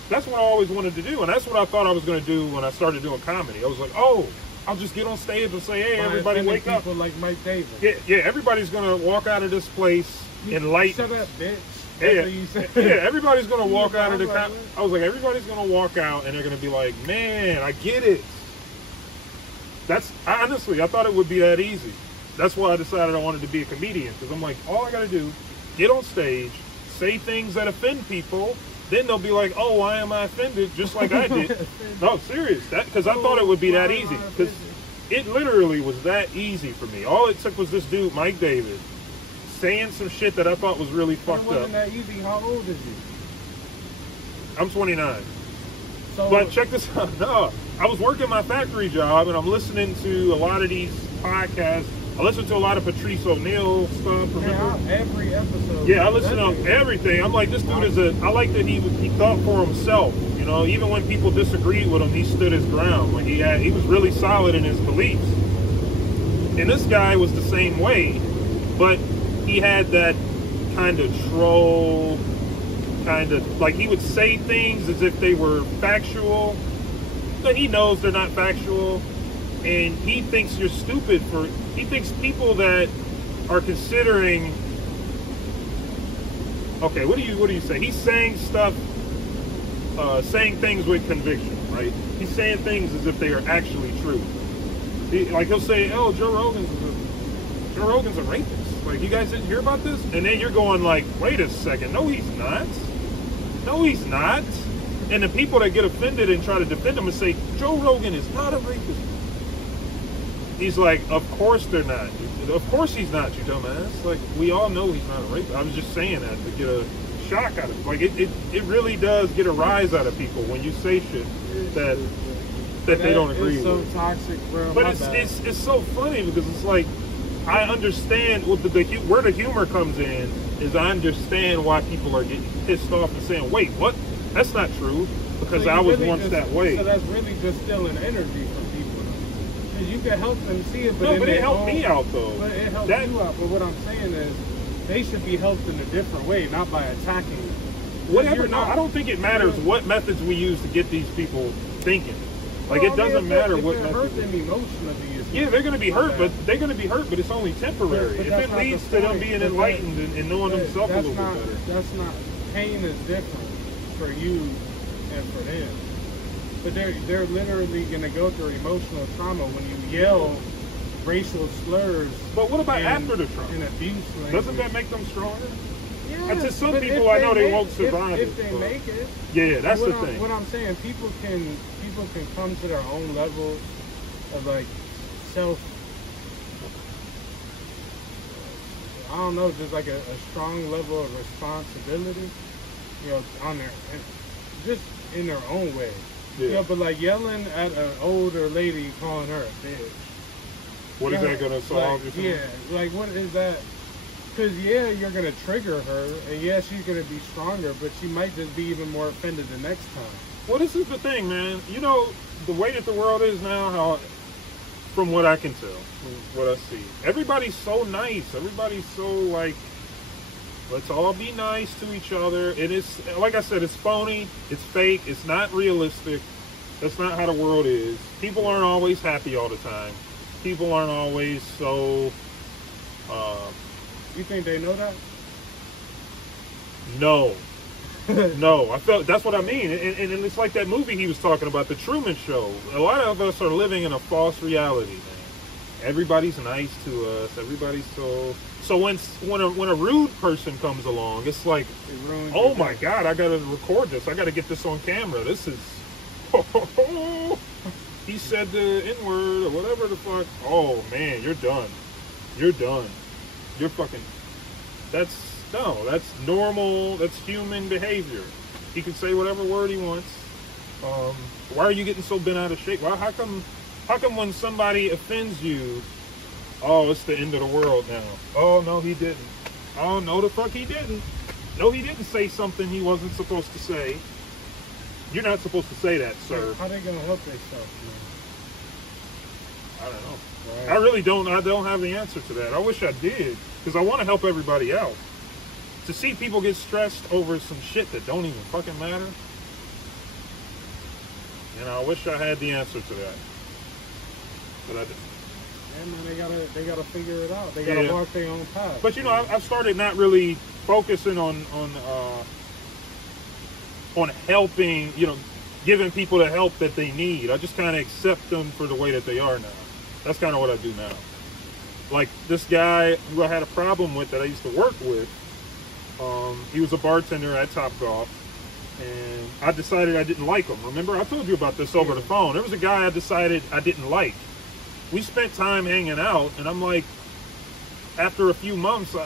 That's what I always wanted to do, and that's what I thought I was going to do when I started doing comedy. I was like, oh, I'll just get on stage and say, hey, everybody wake up. People like Mike Davis. Yeah, everybody's going to walk out of this place enlightened. Shut up, bitch. Yeah, everybody's going to walk out of the... I was like, everybody's going to walk out and they're going to be like, man, I get it. Honestly, I thought it would be that easy. That's why I decided I wanted to be a comedian, because I'm like, all I got to do, get on stage, say things that offend people, then they'll be like, oh, why am I offended? Just like I did. No, serious. Because I thought it would be that easy. Because it literally was that easy for me. All it took was this dude, Mike Davis, saying some shit that I thought was really fucked up. It wasn't that easy. How old is you? I'm 29. But check this out. No, I was working my factory job, and I'm listening to a lot of these podcasts. I listen to a lot of Patrice O'Neal stuff. Remember? Every episode. Yeah, I listen to everything. I'm like, this dude I like that he thought for himself. You know, even when people disagreed with him, he stood his ground. Like he was really solid in his beliefs. And this guy was the same way, but he had that kind of troll, kind of, like, he would say things as if they were factual, but he knows they're not factual. And he thinks you're stupid he thinks people that are considering, okay, what do you say? He's saying stuff, saying things with conviction, right? He's saying things as if they are actually true. Like he'll say, oh, Joe Rogan's a rapist. Like, you guys didn't hear about this? And then you're going like, wait a second, no he's not. No he's not. And the people that get offended and try to defend him and say, Joe Rogan is not a rapist. He's like, of course they're not. Of course he's not, you dumbass. Like, we all know he's not a rapist. I was just saying that to get a shock out of it. Like, it really does get a rise out of people when you say shit that they don't agree with. It's so toxic, bro. But it's so funny because it's like, I understand what where the humor comes in is I understand why people are getting pissed off and saying, wait, what? That's not true, because I was once that way. So that's really just stealing energy from people. Because you can help them see it, but no, but it helped me out though. But it helps you out. But what I'm saying is, they should be helped in a different way, not by attacking you. Whatever. No, I don't think it matters what methods we use to get these people thinking. Like, it doesn't matter what methods. Hurt them emotionally. Yeah, they're going to be hurt, but they're going to be hurt, but it's only temporary. If it leads to them being enlightened and knowing themselves a little bit better. That's not. Pain is different for you and for them. But they're literally going to go through emotional trauma when you yell racial slurs. But what about after the trauma? And abuse language. Doesn't that make them stronger? Yeah, and to some people, I know they won't survive if they make it. Yeah, that's the thing. What I'm saying, people can come to their own level of like I don't know, just like a strong level of responsibility, you know, on their, just in their own way. Yeah. You know, but like yelling at an older lady, calling her a bitch. What is that going to solve? Like, yeah, like what is that? Because yeah, you're going to trigger her, and yeah, she's going to be stronger, but she might just be even more offended the next time. Well, this is the thing, man. You know, the way that the world is now, how, from what I can tell, from what I see, everybody's so nice. Everybody's so like, let's all be nice to each other. It is, like I said, it's phony, it's fake, it's not realistic. That's not how the world is. People aren't always happy all the time. People aren't always so... You think they know that? No. No, I felt that's what I mean. And it's like that movie he was talking about, The Truman Show. A lot of us are living in a false reality, man. Everybody's nice to us. Everybody's so when a rude person comes along, it's like, oh my God, I gotta record this. I gotta get this on camera. This is he said the N-word or whatever the fuck. Oh man, you're done. You're done. You're fucking, that's normal, that's human behavior. He can say whatever word he wants. Why are you getting so bent out of shape? Why, how come when somebody offends you, oh, it's the end of the world now? Oh, no, he didn't. Oh, no, the fuck he didn't. No, he didn't say something he wasn't supposed to say. You're not supposed to say that, sir. How are they going to help themselves, man? I don't know. Right. I really don't. I don't have the answer to that. I wish I did, because I want to help everybody out. To see people get stressed over some shit that don't even fucking matter, you know, I wish I had the answer to that, but I didn't. Yeah, man, they gotta figure it out. They gotta walk their own path. But you know, I've started not really focusing on helping. You know, giving people the help that they need. I just kind of accept them for the way that they are now. That's kind of what I do now. Like this guy who I had a problem with that I used to work with. He was a bartender at Topgolf, and I decided I didn't like him. Remember, I told you about this over the phone. There was a guy I decided I didn't like. We spent time hanging out, and I'm like, after a few months,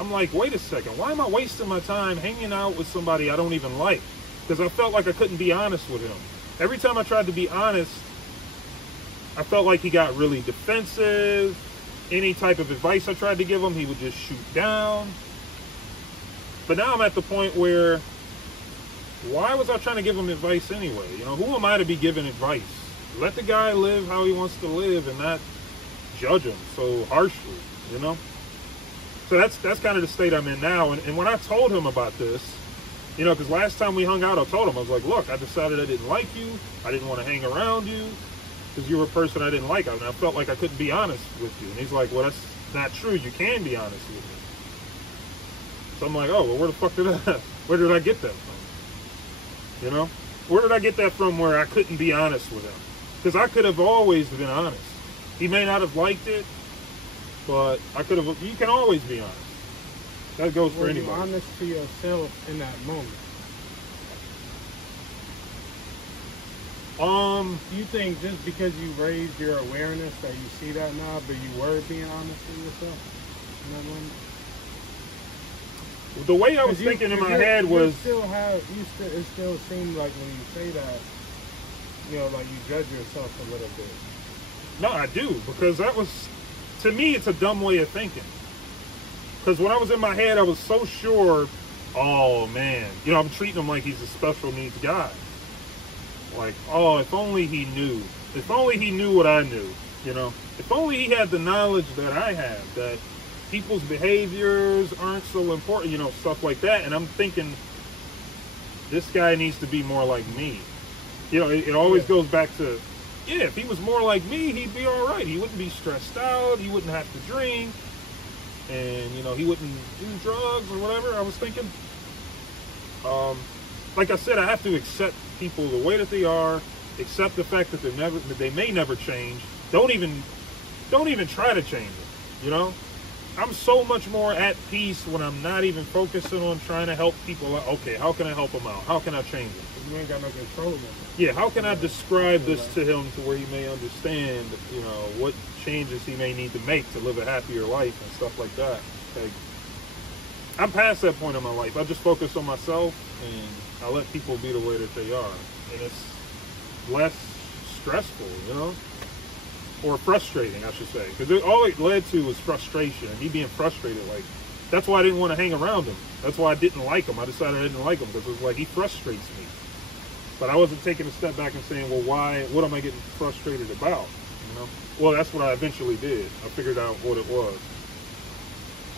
I'm like, wait a second, why am I wasting my time hanging out with somebody I don't even like? Because I felt like I couldn't be honest with him. Every time I tried to be honest, I felt like he got really defensive. Any type of advice I tried to give him, he would just shoot down. But now I'm at the point where, why was I trying to give him advice anyway? You know, who am I to be giving advice? Let the guy live how he wants to live and not judge him so harshly, you know? So that's kind of the state I'm in now. And when I told him about this, you know, because last time we hung out, I told him, I was like, look, I decided I didn't like you. I didn't want to hang around you because you were a person I didn't like. And I felt like I couldn't be honest with you. And he's like, well, that's not true. You can be honest with me. So I'm like, oh, well, where the fuck where did I get that from? You know? Where did I get that from where I couldn't be honest with him? Because I could have always been honest. He may not have liked it, but I could have, you can always be honest. That goes for anybody. You're honest to yourself in that moment. You think just because you raised your awareness that you see that now, but you were being honest with yourself? You know what I mean? The way I was thinking in my head was... it still seemed like when you say that, you know, like you judge yourself a little bit. No, I do, because that was, to me, it's a dumb way of thinking. Because when I was in my head, I was so sure, oh man, you know, I'm treating him like he's a special needs guy. Like, oh, if only he knew. If only he knew what I knew, you know? If only he had the knowledge that I have, that people's behaviors aren't so important, you know, stuff like that. And I'm thinking, this guy needs to be more like me. You know, it always goes back to, yeah, if he was more like me, he'd be all right. He wouldn't be stressed out. He wouldn't have to drink. And, you know, he wouldn't do drugs or whatever. I was thinking, like I said, I have to accept people the way that they are, accept the fact that they may never change. Don't even try to change it, you know? I'm so much more at peace when I'm not even focusing on trying to help people out. Okay, how can I help them out? How can I change them? You ain't got no control of it. Yeah, how can I describe this to him to where he may understand, you know, what changes he may need to make to live a happier life and stuff like that. Like, I'm past that point in my life. I just focus on myself and I let people be the way that they are. And it's less stressful, you know? Or frustrating, I should say. Because all it led to was frustration. And me being frustrated, like, that's why I didn't want to hang around him. That's why I didn't like him. I decided I didn't like him because it was like, he frustrates me. But I wasn't taking a step back and saying, well, why, what am I getting frustrated about? You know? Well, that's what I eventually did. I figured out what it was.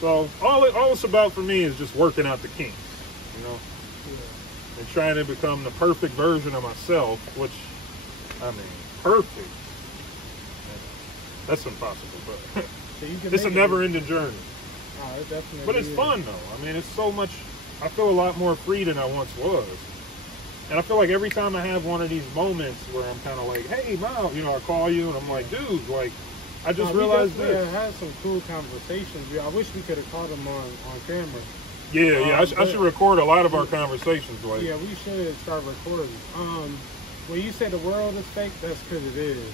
So all it's about for me is just working out the kinks, you know? Yeah. And trying to become the perfect version of myself, which, I mean, perfect. That's impossible, but so it's a never-ending journey. Oh, it definitely but it's fun, though. I mean, it's so much, I feel a lot more free than I once was. And I feel like every time I have one of these moments where I'm kind of like, hey, Mom, you know, I call you and I'm like, dude, like, I just realized this. We had some cool conversations. I wish we could have caught them on camera. Yeah, I should record a lot of our conversations. Like, yeah, we should start recording. When you say the world is fake, that's because it is.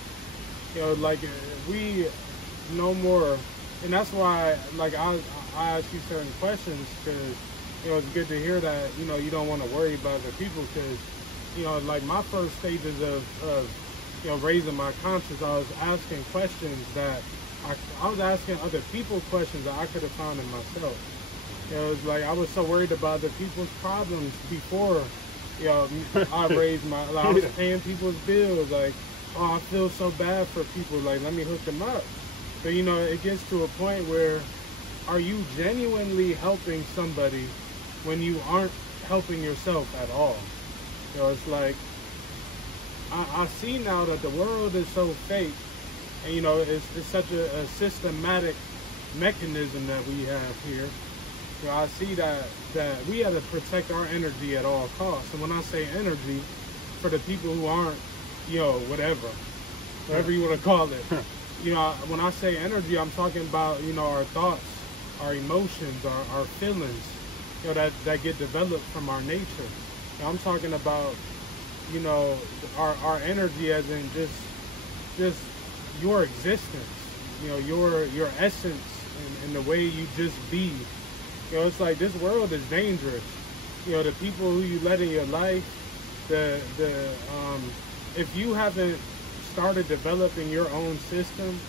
You know, like, we no more, and that's why, like, I ask you certain questions because, you know, it's good to hear that, you know, you don't want to worry about other people because, you know, like my first stages of you know, raising my conscience, I was asking questions that I was asking other people questions that I could have found in myself. You know, it was like I was so worried about other people's problems before, you know, I raised my, like, I was paying people's bills, like, oh, I feel so bad for people, like, let me hook them up. But, you know, it gets to a point where, are you genuinely helping somebody when you aren't helping yourself at all? You know, it's like, I see now that the world is so fake, and, you know, it's such a systematic mechanism that we have here. You know, I see that we have to protect our energy at all costs. And when I say energy, for the people who aren't, you know, whatever you want to call it, you know, when I say energy, I'm talking about, you know, our thoughts, our emotions, our feelings, you know, that get developed from our nature. You know, I'm talking about, you know, our energy as in just your existence, you know, your essence and the way you just be. You know, it's like this world is dangerous. You know, the people who you let in your life, if you haven't started developing your own system,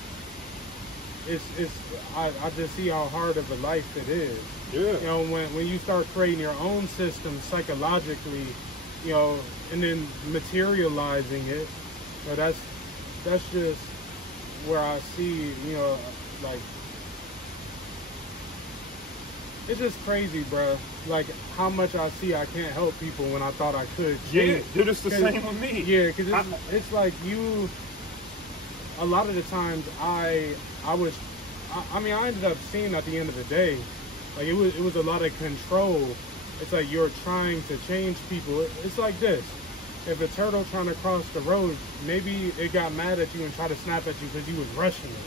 I just see how hard of a life it is. Yeah. You know, when you start creating your own system psychologically, you know, and then materializing it, you know, that's just where I see, you know, like, it's just crazy, bro. Like, how much I see I can't help people when I thought I could. Yeah, dude, it's the same with me. Yeah, because it's like you, a lot of the times I mean, I ended up seeing at the end of the day, like, it was a lot of control. It's like you're trying to change people. It's like this. If a turtle trying to cross the road, maybe it got mad at you and tried to snap at you because you was rushing it.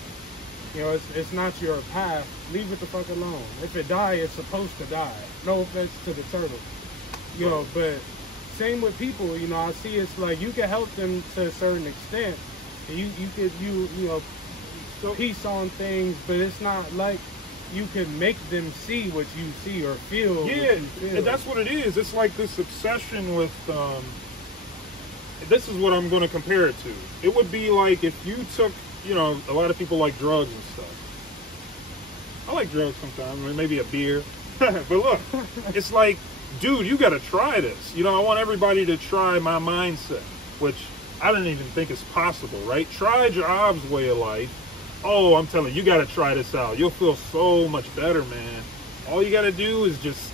You know, it's not your path. Leave it the fuck alone. If it die, it's supposed to die. No offense to the turtle. You know, but same with people. You know, I see it's like you can help them to a certain extent. And you could you know piece on things, but it's not like you can make them see what you see or feel. Yeah, what you feel. and that's what it is. It's like this obsession with. This is what I'm going to compare it to. It would be like if you took, you know, a lot of people like drugs and stuff. I like drugs sometimes, maybe a beer. But look, it's like, dude, you got to try this. You know, I want everybody to try my mindset, which I didn't even think is possible, right? Try Jobs' way of life. Oh, I'm telling you, you got to try this out. You'll feel so much better, man. All you got to do is just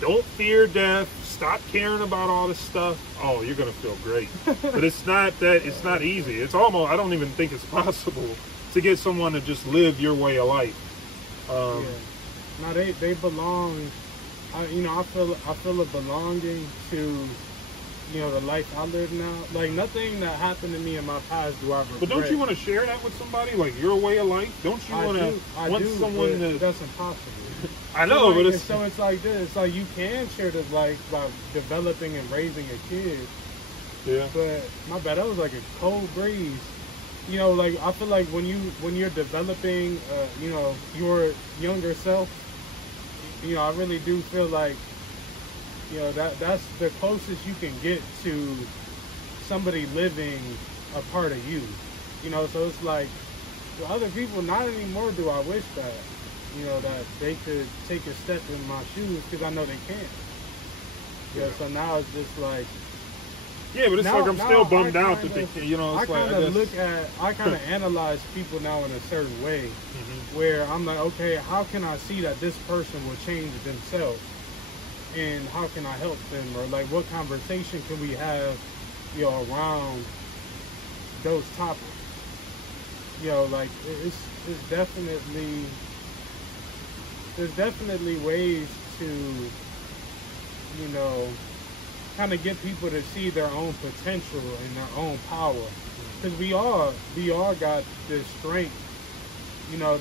don't fear death. Stop caring about all this stuff. Oh, you're gonna feel great. But it's not that. It's not easy. It's almost. I don't even think it's possible to get someone to just live your way of life. Yeah. No, they belong. You know, I feel a belonging to, you know, the life I live now. Like nothing that happened to me in my past do I regret. But don't you want to share that with somebody, like your way of life? Don't you want someone to? That's impossible. I know, like, but so it's like this. It's like you can share this life by developing and raising a kid. Yeah. But my bad, that was like a cold breeze. You know, like I feel like when you're developing, you know, your younger self, you know, I really do feel like, you know, that's the closest you can get to somebody living a part of you. You know, so it's like for other people, not anymore do I wish that. You know, that they could take a step in my shoes because I know they can't. Yeah, so now it's just like... Yeah, but it's like I'm still bummed out that they can't, you know, it's I kind of like, I kind of analyze people now in a certain way where I'm like, okay, how can I see that this person will change themselves? And how can I help them? Or like, what conversation can we have, you know, around those topics? You know, like, it's definitely... There's definitely ways to, you know, kind of get people to see their own potential and their own power. Because we all got this strength. You know,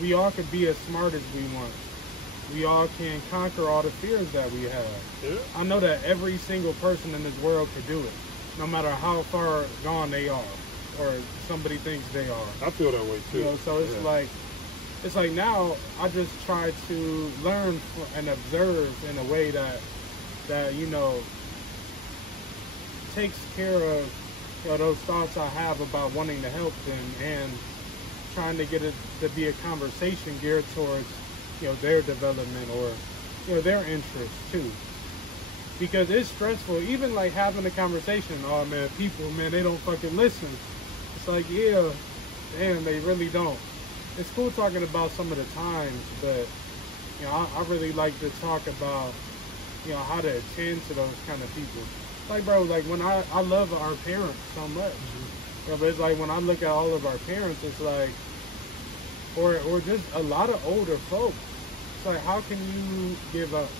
we all can be as smart as we want. We all can conquer all the fears that we have. Yeah. I know that every single person in this world could do it, no matter how far gone they are, or somebody thinks they are. I feel that way too. You know, so it's like now I just try to learn and observe in a way that you know takes care of, you know, those thoughts I have about wanting to help them and trying to get it to be a conversation geared towards, you know, their development or, you know, their interests too. Because it's stressful, even like having a conversation. Oh man, people, man, they don't fucking listen. It's like, yeah, damn, they really don't. It's cool talking about some of the times, but, you know, I really like to talk about, you know, how to attend to those kind of people. Like, bro, like when I love our parents so much. You know, but it's like when I look at all of our parents, it's like, or just a lot of older folks. It's like, how can you give up?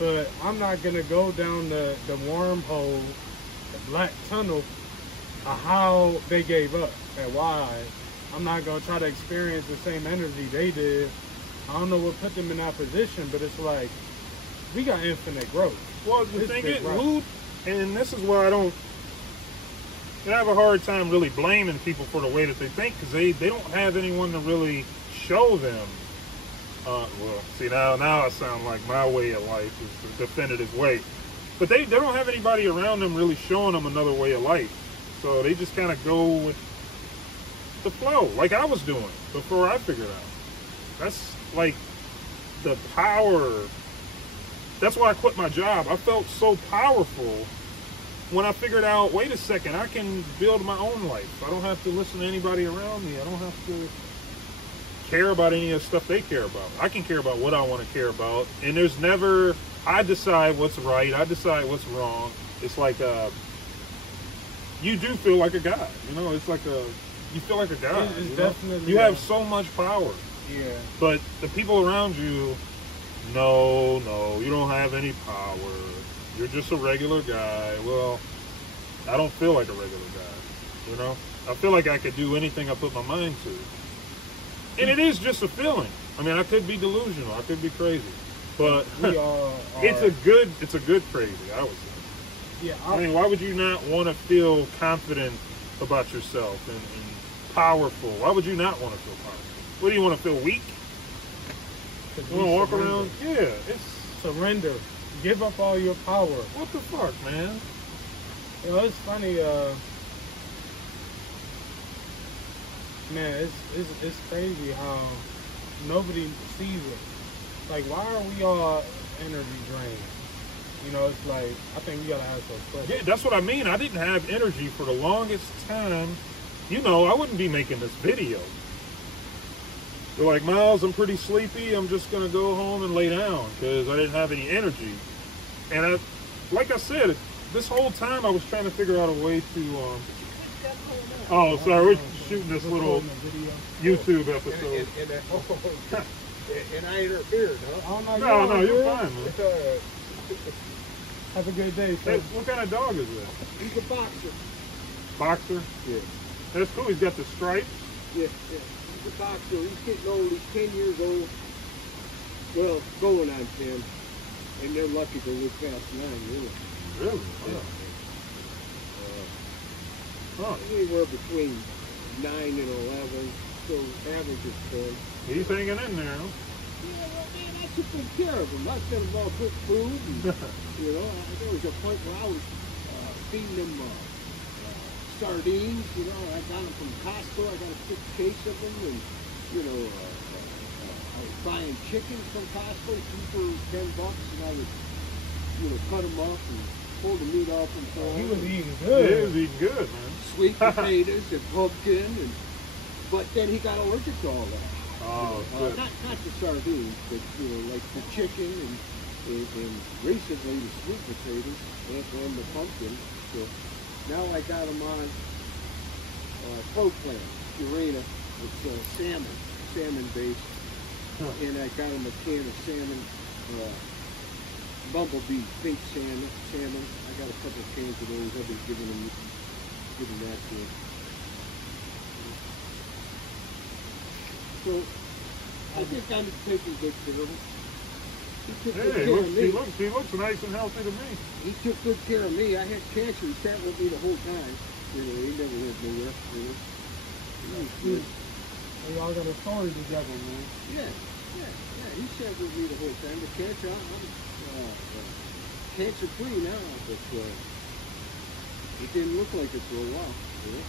But I'm not gonna go down the wormhole, the black tunnel, of how they gave up and why. I'm not gonna try to experience the same energy they did. I don't know what put them in that position, but it's like, we got infinite growth. Well, the thing is, and this is why I have a hard time really blaming people for the way that they think, because they don't have anyone to really show them. Well, see, now I sound like my way of life is the definitive way. But they don't have anybody around them really showing them another way of life. So they just kind of go with the flow, like I was doing before I figured out. That's like the power. That's why I quit my job. I felt so powerful when I figured out, wait a second, I can build my own life. I don't have to listen to anybody around me. I don't have to care about any of the stuff they care about. I can care about what I want to care about. And there's never, I decide what's right. I decide what's wrong. It's like, you do feel like a god. You know, it's like you feel like a god. It's you definitely. You have so much power. Yeah. But the people around you, no, you don't have any power. You're just a regular guy. Well, I don't feel like a regular guy. You know, I feel like I could do anything I put my mind to. And it is just a feeling. I mean, I could be delusional. I could be crazy. But we all are, it's a good crazy, I would say. yeah. I mean, why would you not want to feel confident about yourself and powerful? Why would you not want to feel powerful? What do you want to feel weak? You want to walk around? Yeah, it's surrender. Give up all your power. What the fuck, man? You know, it's funny. Man, it's crazy how nobody sees it. Like, why are we all energy drained? You know, it's like, I think we gotta have some questions. Yeah, that's what I mean. I didn't have energy for the longest time. You know, I wouldn't be making this video. They're like, Miles, I'm pretty sleepy. I'm just gonna go home and lay down because I didn't have any energy. And like I said, this whole time I was trying to figure out a way to. Oh, sorry, we're shooting this little YouTube episode. And I interfered, huh? Oh, No, you're fine, man. Have a good day, sir. Hey, what kind of dog is that? He's a boxer. Boxer? Yeah. That's cool. He's got the stripes. Yeah. He's a boxer. He's getting old. He's 10 years old. Well, going on 10. And they're lucky to live past 9, really. Really? Huh. Anywhere between 9 and 11. So average is 10. He's hanging in there, huh? Yeah, well, man, I took good care of him. I fed him all good food. And, you know, there was a point where I was feeding him sardines. You know, I got them from Costco. I got a 6 case of them. And, you know, I was buying chickens from Costco, 2 for $10. And I would, you know, cut them up and pull the meat off and so on. He was eating good. He was eating good, man. Sweet potatoes and pumpkin. But then he got allergic to all that. Oh, good. Not the sardines, but you know, like the chicken and recently the sweet potatoes and the pumpkin. So now I got him on Pro-Plan, Purina. It's salmon based, and I got him a can of salmon, bumblebee pink salmon. I got a couple of cans of those. I've been giving that to him. So I think I'm taking good care of him. He took good care of me. He looks nice and healthy to me. He took good care of me. I had cancer. He sat with me the whole time. You know, he never went nowhere. You know. He was good. We all got a story together, man. Yeah. He sat with me the whole time. The cancer, I'm cancer free now, but it didn't look like it for a while. You know?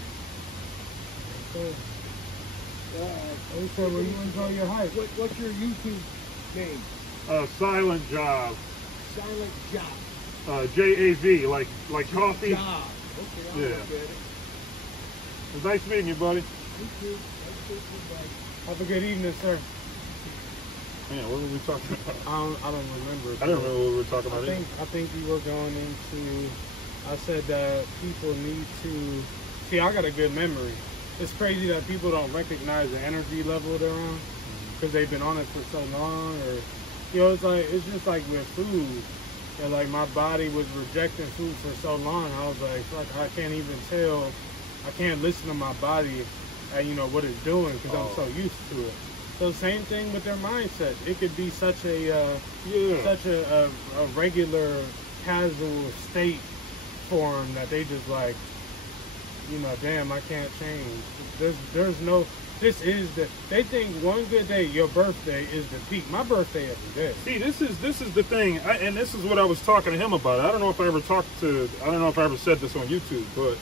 So, so will you enjoy your hike? What's your YouTube name? Silent Job. Silent Job. J-A-V, like coffee. Job. Okay, I'll Yeah. look at it. It was nice meeting you, buddy. Thank you. Have a good evening, sir. Man, what were we talking about? I don't remember. I don't remember what we were talking about. I think we were going into. I said that people need to see. I got a good memory. It's crazy that people don't recognize the energy level they're on because they've been on it for so long, or you know, it's just like with food. And like my body was rejecting food for so long, I was like, fuck, I can't even tell. I can't listen to my body, at, you know, what it's doing because I'm so used to it. So same thing with their mindset. It could be such a regular, casual state for them that they just like, you know, damn, I can't change. There's no. This is they think one good day, your birthday, is the peak. My birthday every day. See, this is the thing, and this is what I was talking to him about. I don't know if I ever said this on YouTube, but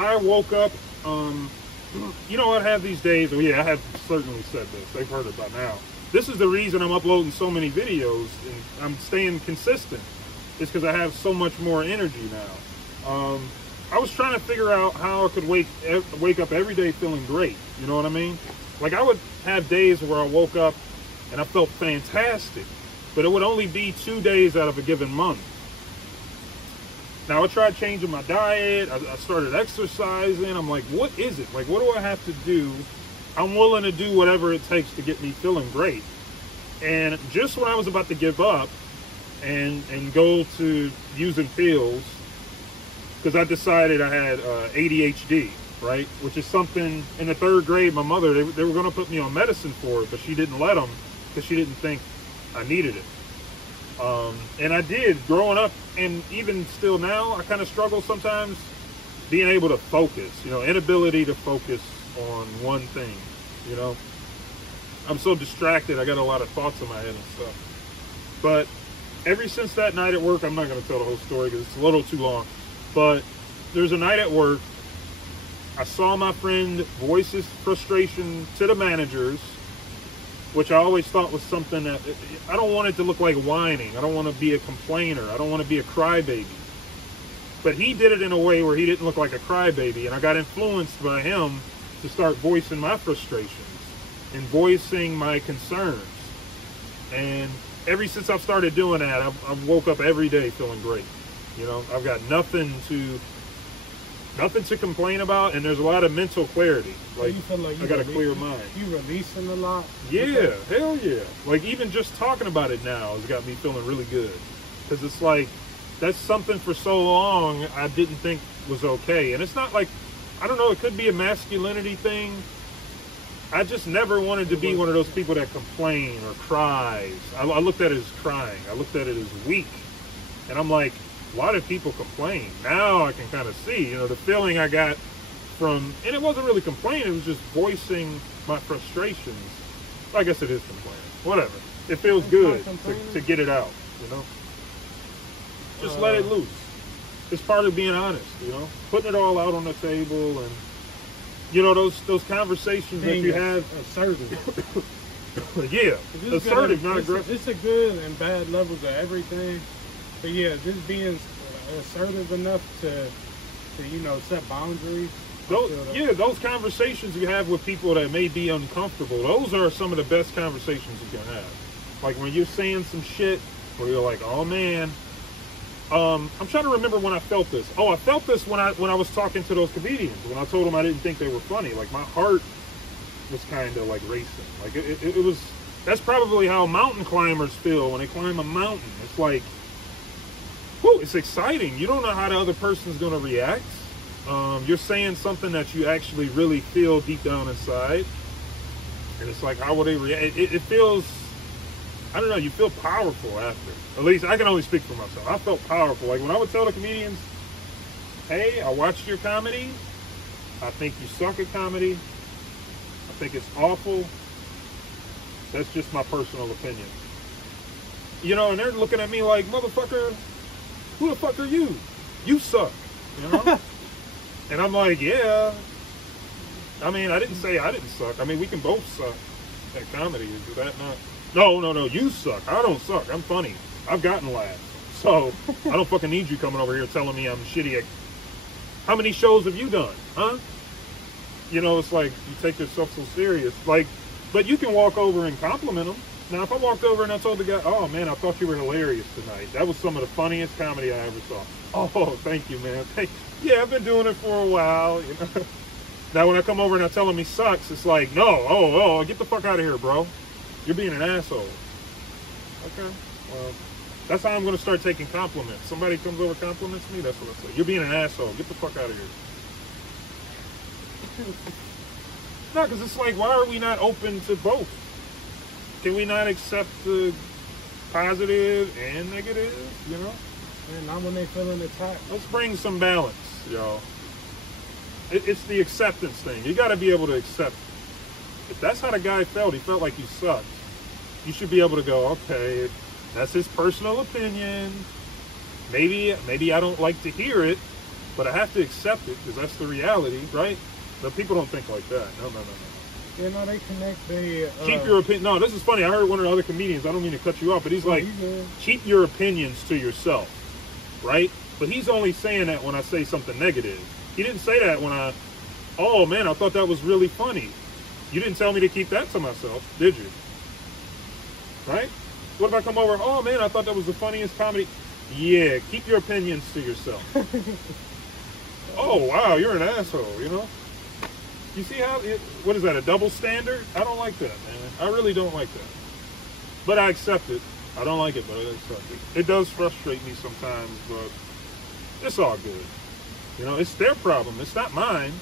I woke up. You know, I have these days. Oh yeah, I have certainly said this. They've heard it by now. This is the reason I'm uploading so many videos and I'm staying consistent. It's because I have so much more energy now. I was trying to figure out how I could wake up every day feeling great. You know what I mean? Like I would have days where I woke up and I felt fantastic, but it would only be 2 days out of a given month. Now I tried changing my diet. I started exercising. I'm like, what is it? Like, what do I have to do? I'm willing to do whatever it takes to get me feeling great. And just when I was about to give up and go to using pills, because I decided I had ADHD, right? Which is something in the 3rd grade, my mother, they were going to put me on medicine for it, but she didn't let them because she didn't think I needed it. And I did growing up, and even still now, I kind of struggle sometimes being able to focus, you know, inability to focus on one thing, you know. I'm so distracted. I got a lot of thoughts in my head and stuff. But ever since that night at work, I'm not going to tell the whole story because it's a little too long. But there's a night at work, I saw my friend voice his frustration to the managers, which I always thought was something that, I don't want it to look like whining. I don't want to be a complainer. I don't want to be a crybaby. But he did it in a way where he didn't look like a crybaby, and I got influenced by him to start voicing my frustrations and voicing my concerns. And ever since I've started doing that, I've woke up every day feeling great. You know, I've got nothing to complain about, and there's a lot of mental clarity. Like, you feel like I got a clear mind. You releasing a lot? Yeah, hell yeah. Like, even just talking about it now has got me feeling really good. Because it's like, that's something for so long I didn't think was okay. And it's not like, I don't know, it could be a masculinity thing. I just never wanted to be one of those people that complain or cries. I looked at it as crying. I looked at it as weak. And I'm like, a lot of people complain. Now I can kind of see, you know, the feeling I got from, and it wasn't really complaining, it was just voicing my frustrations. I guess it is complaining. Whatever. It feels good to get it out, you know? Just let it loose. It's part of being honest, you know? Putting it all out on the table, and, you know, those conversations that you have. Assertive. Yeah, assertive, not aggressive. It's a good and bad levels of everything. But yeah, just being assertive enough to you know, set boundaries. Those conversations you have with people that may be uncomfortable, those are some of the best conversations you can have. Like when you're saying some shit where you're like, oh man, I'm trying to remember when I felt this. Oh, I felt this when I was talking to those comedians, when I told them I didn't think they were funny. Like my heart was kind of like racing. Like it was, that's probably how mountain climbers feel when they climb a mountain. It's like, whew, it's exciting. You don't know how the other person's going to react. You're saying something that you actually really feel deep down inside. And it's like, how will they react? It feels, I don't know, you feel powerful after. At least I can only speak for myself. I felt powerful. Like when I would tell the comedians, hey, I watched your comedy. I think you suck at comedy. I think it's awful. That's just my personal opinion. You know, and they're looking at me like, motherfucker, who the fuck are you? You suck, you know? And I'm like, yeah. I mean, I didn't say I didn't suck. I mean, we can both suck at comedy. Is that not? No, you suck. I don't suck. I'm funny. I've gotten laughs. So, I don't fucking need you coming over here telling me I'm shitty at... How many shows have you done, huh? You know, it's like, you take yourself so serious. Like, but you can walk over and compliment them. Now, if I walked over and I told the guy, oh, man, I thought you were hilarious tonight. That was some of the funniest comedy I ever saw. Oh, thank you, man. Yeah, I've been doing it for a while, you know. Now, when I come over and I tell him he sucks, it's like, no, get the fuck out of here, bro. You're being an asshole. Okay, well, that's how I'm going to start taking compliments. Somebody comes over, compliments me, that's what I say. You're being an asshole. Get the fuck out of here. No, because it's like, why are we not open to both? Can we not accept the positive and negative, you know? And not when they feeling attacked. Let's bring some balance, y'all. It's the acceptance thing. You got to be able to accept. If that's how the guy felt, he felt like he sucked. You should be able to go, okay, that's his personal opinion. Maybe I don't like to hear it, but I have to accept it because that's the reality, right? But people don't think like that. No. Yeah, no, they connect. They keep your opinion. No, this is funny. I heard one of the other comedians. I don't mean to cut you off, but he's like, keep your opinions to yourself, right? But he's only saying that when I say something negative. He didn't say that when oh man, I thought that was really funny. You didn't tell me to keep that to myself, did you? Right? What if I come over, oh man, I thought that was the funniest comedy. Yeah, keep your opinions to yourself. Oh wow, you're an asshole, you know? You see how, what is that, a double standard? I don't like that, man. I really don't like that. But I accept it. I don't like it, but I accept it. It does frustrate me sometimes, but it's all good. You know, it's their problem. It's not mine.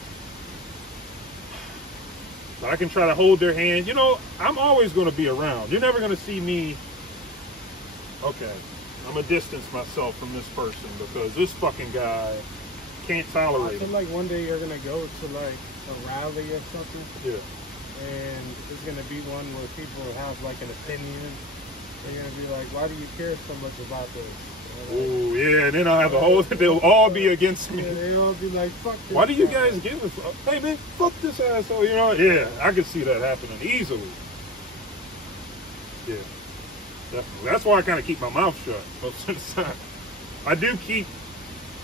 But I can try to hold their hand. You know, I'm always going to be around. You're never going to see me. Okay. I'm gonna distance myself from this person because this fucking guy can't tolerate I it. feel like one day you're gonna go to like a rally or something. Yeah. And it's gonna be one where people have like an opinion. They're gonna be like, "Why do you care so much about this?" Ooh, yeah, and then I'll have a whole. They'll all be against me. Yeah, they'll all be like, "Fuck this." Why do you guy." guys give a fuck? Hey man, fuck this asshole. You know? Yeah, I could see that happening easily. Yeah, definitely. That's why I kind of keep my mouth shut most of the time. I do keep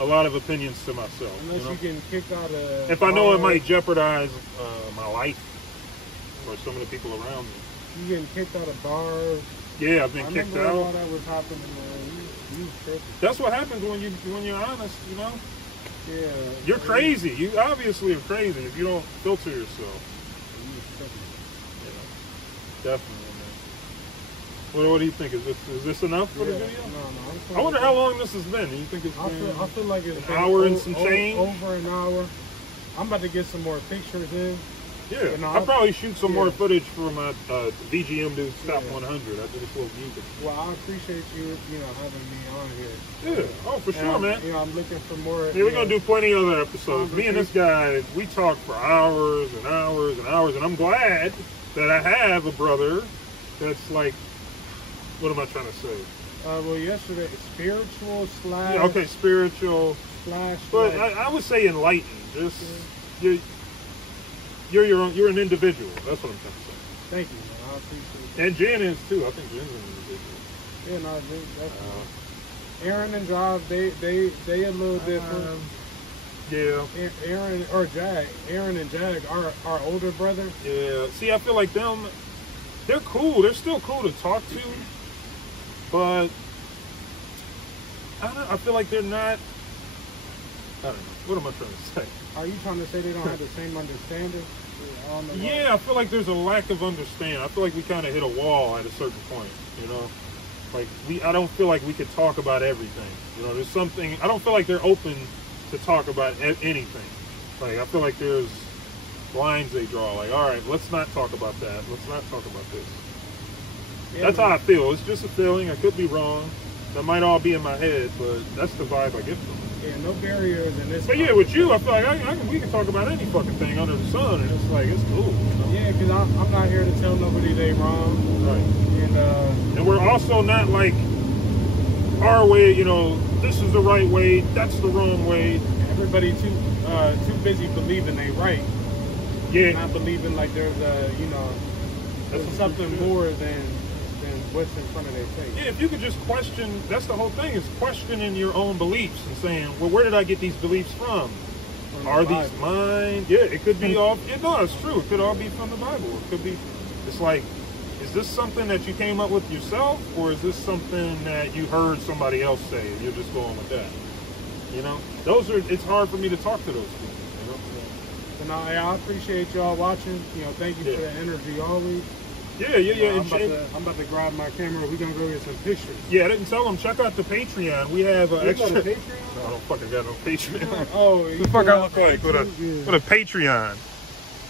a lot of opinions to myself. Unless you get kicked out of. If I know it might jeopardize my life or some of the people around me. You getting kicked out of bars. Yeah, I've been kicked out. All that was happening. You tripping. That's what happens when you're honest. You know. Yeah. You're crazy. You obviously are crazy if you don't filter yourself. Yeah, definitely, man. What do you think? Is this enough for the video? No. I wonder how long this has been. Do you think it's been I feel like it's an hour and some change? Over an hour. I'm about to get some more pictures in. Yeah, I'll probably shoot some more footage for my VGM Dudes Top 100. I did a little music. Well, I appreciate you, having me on here. Yeah, oh, for sure, man. I'm looking for more. Yeah, we're going to do plenty of other episodes. Me and this guy, we talk for hours and hours and hours, and I'm glad that I have a brother that's like, what am I trying to say? Well, yesterday, spiritual / Yeah, okay, spiritual / but I would say enlightened. Just, you're an individual. That's what I'm trying to say. Thank you, man. I appreciate it. And Jen is too. I think Jen's an individual. Yeah, no, definitely. Aaron and Job, they a little different. Yeah. Aaron and Jag, our older brother. Yeah. See, I feel like they're cool. They're still cool to talk to, but I feel like they're not. I don't know. What am I trying to say? Are you trying to say they don't have the same understanding? Yeah, I feel like there's a lack of understanding. I feel like we kind of hit a wall at a certain point, Like, I don't feel like we could talk about everything. There's something, I don't feel like they're open to talk about anything. Like, I feel like there's lines they draw. Like, all right, let's not talk about that. Let's not talk about this. Yeah, that's how I feel. It's just a feeling. I could be wrong. That might all be in my head, but that's the vibe I get from it. Yeah, no barriers in this. But yeah, with you, I feel like we can talk about any fucking thing under the sun, and it's like, it's cool. Yeah, because I'm not here to tell nobody they wrong. Right. And we're also not like our way, this is the right way, that's the wrong way. Everybody too busy believing they right. Yeah. Not believing like there's there's something more than what's in front of their face. Yeah, if you could just question, that's the whole thing, is questioning your own beliefs and saying, well, where did I get these beliefs from? Are these mine? Yeah, it could be all, no, it's true. It could all be from the Bible. It could be, it's like, is this something that you came up with yourself, or is this something that you heard somebody else say and you're just going with that? It's hard for me to talk to those people, So now, I appreciate y'all watching. Thank you for the energy always. Yeah. I'm about to grab my camera. We're going to go get some pictures. Yeah, I didn't tell them. Check out the Patreon. We have extra. Got a Patreon? No, I don't fucking got no Patreon. Oh, what the fuck I look like with a Patreon?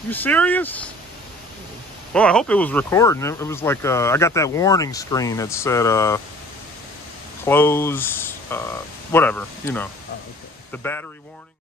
You serious? Well, I hope it was recording. It was like I got that warning screen that said close, whatever, Oh, okay. the battery warning.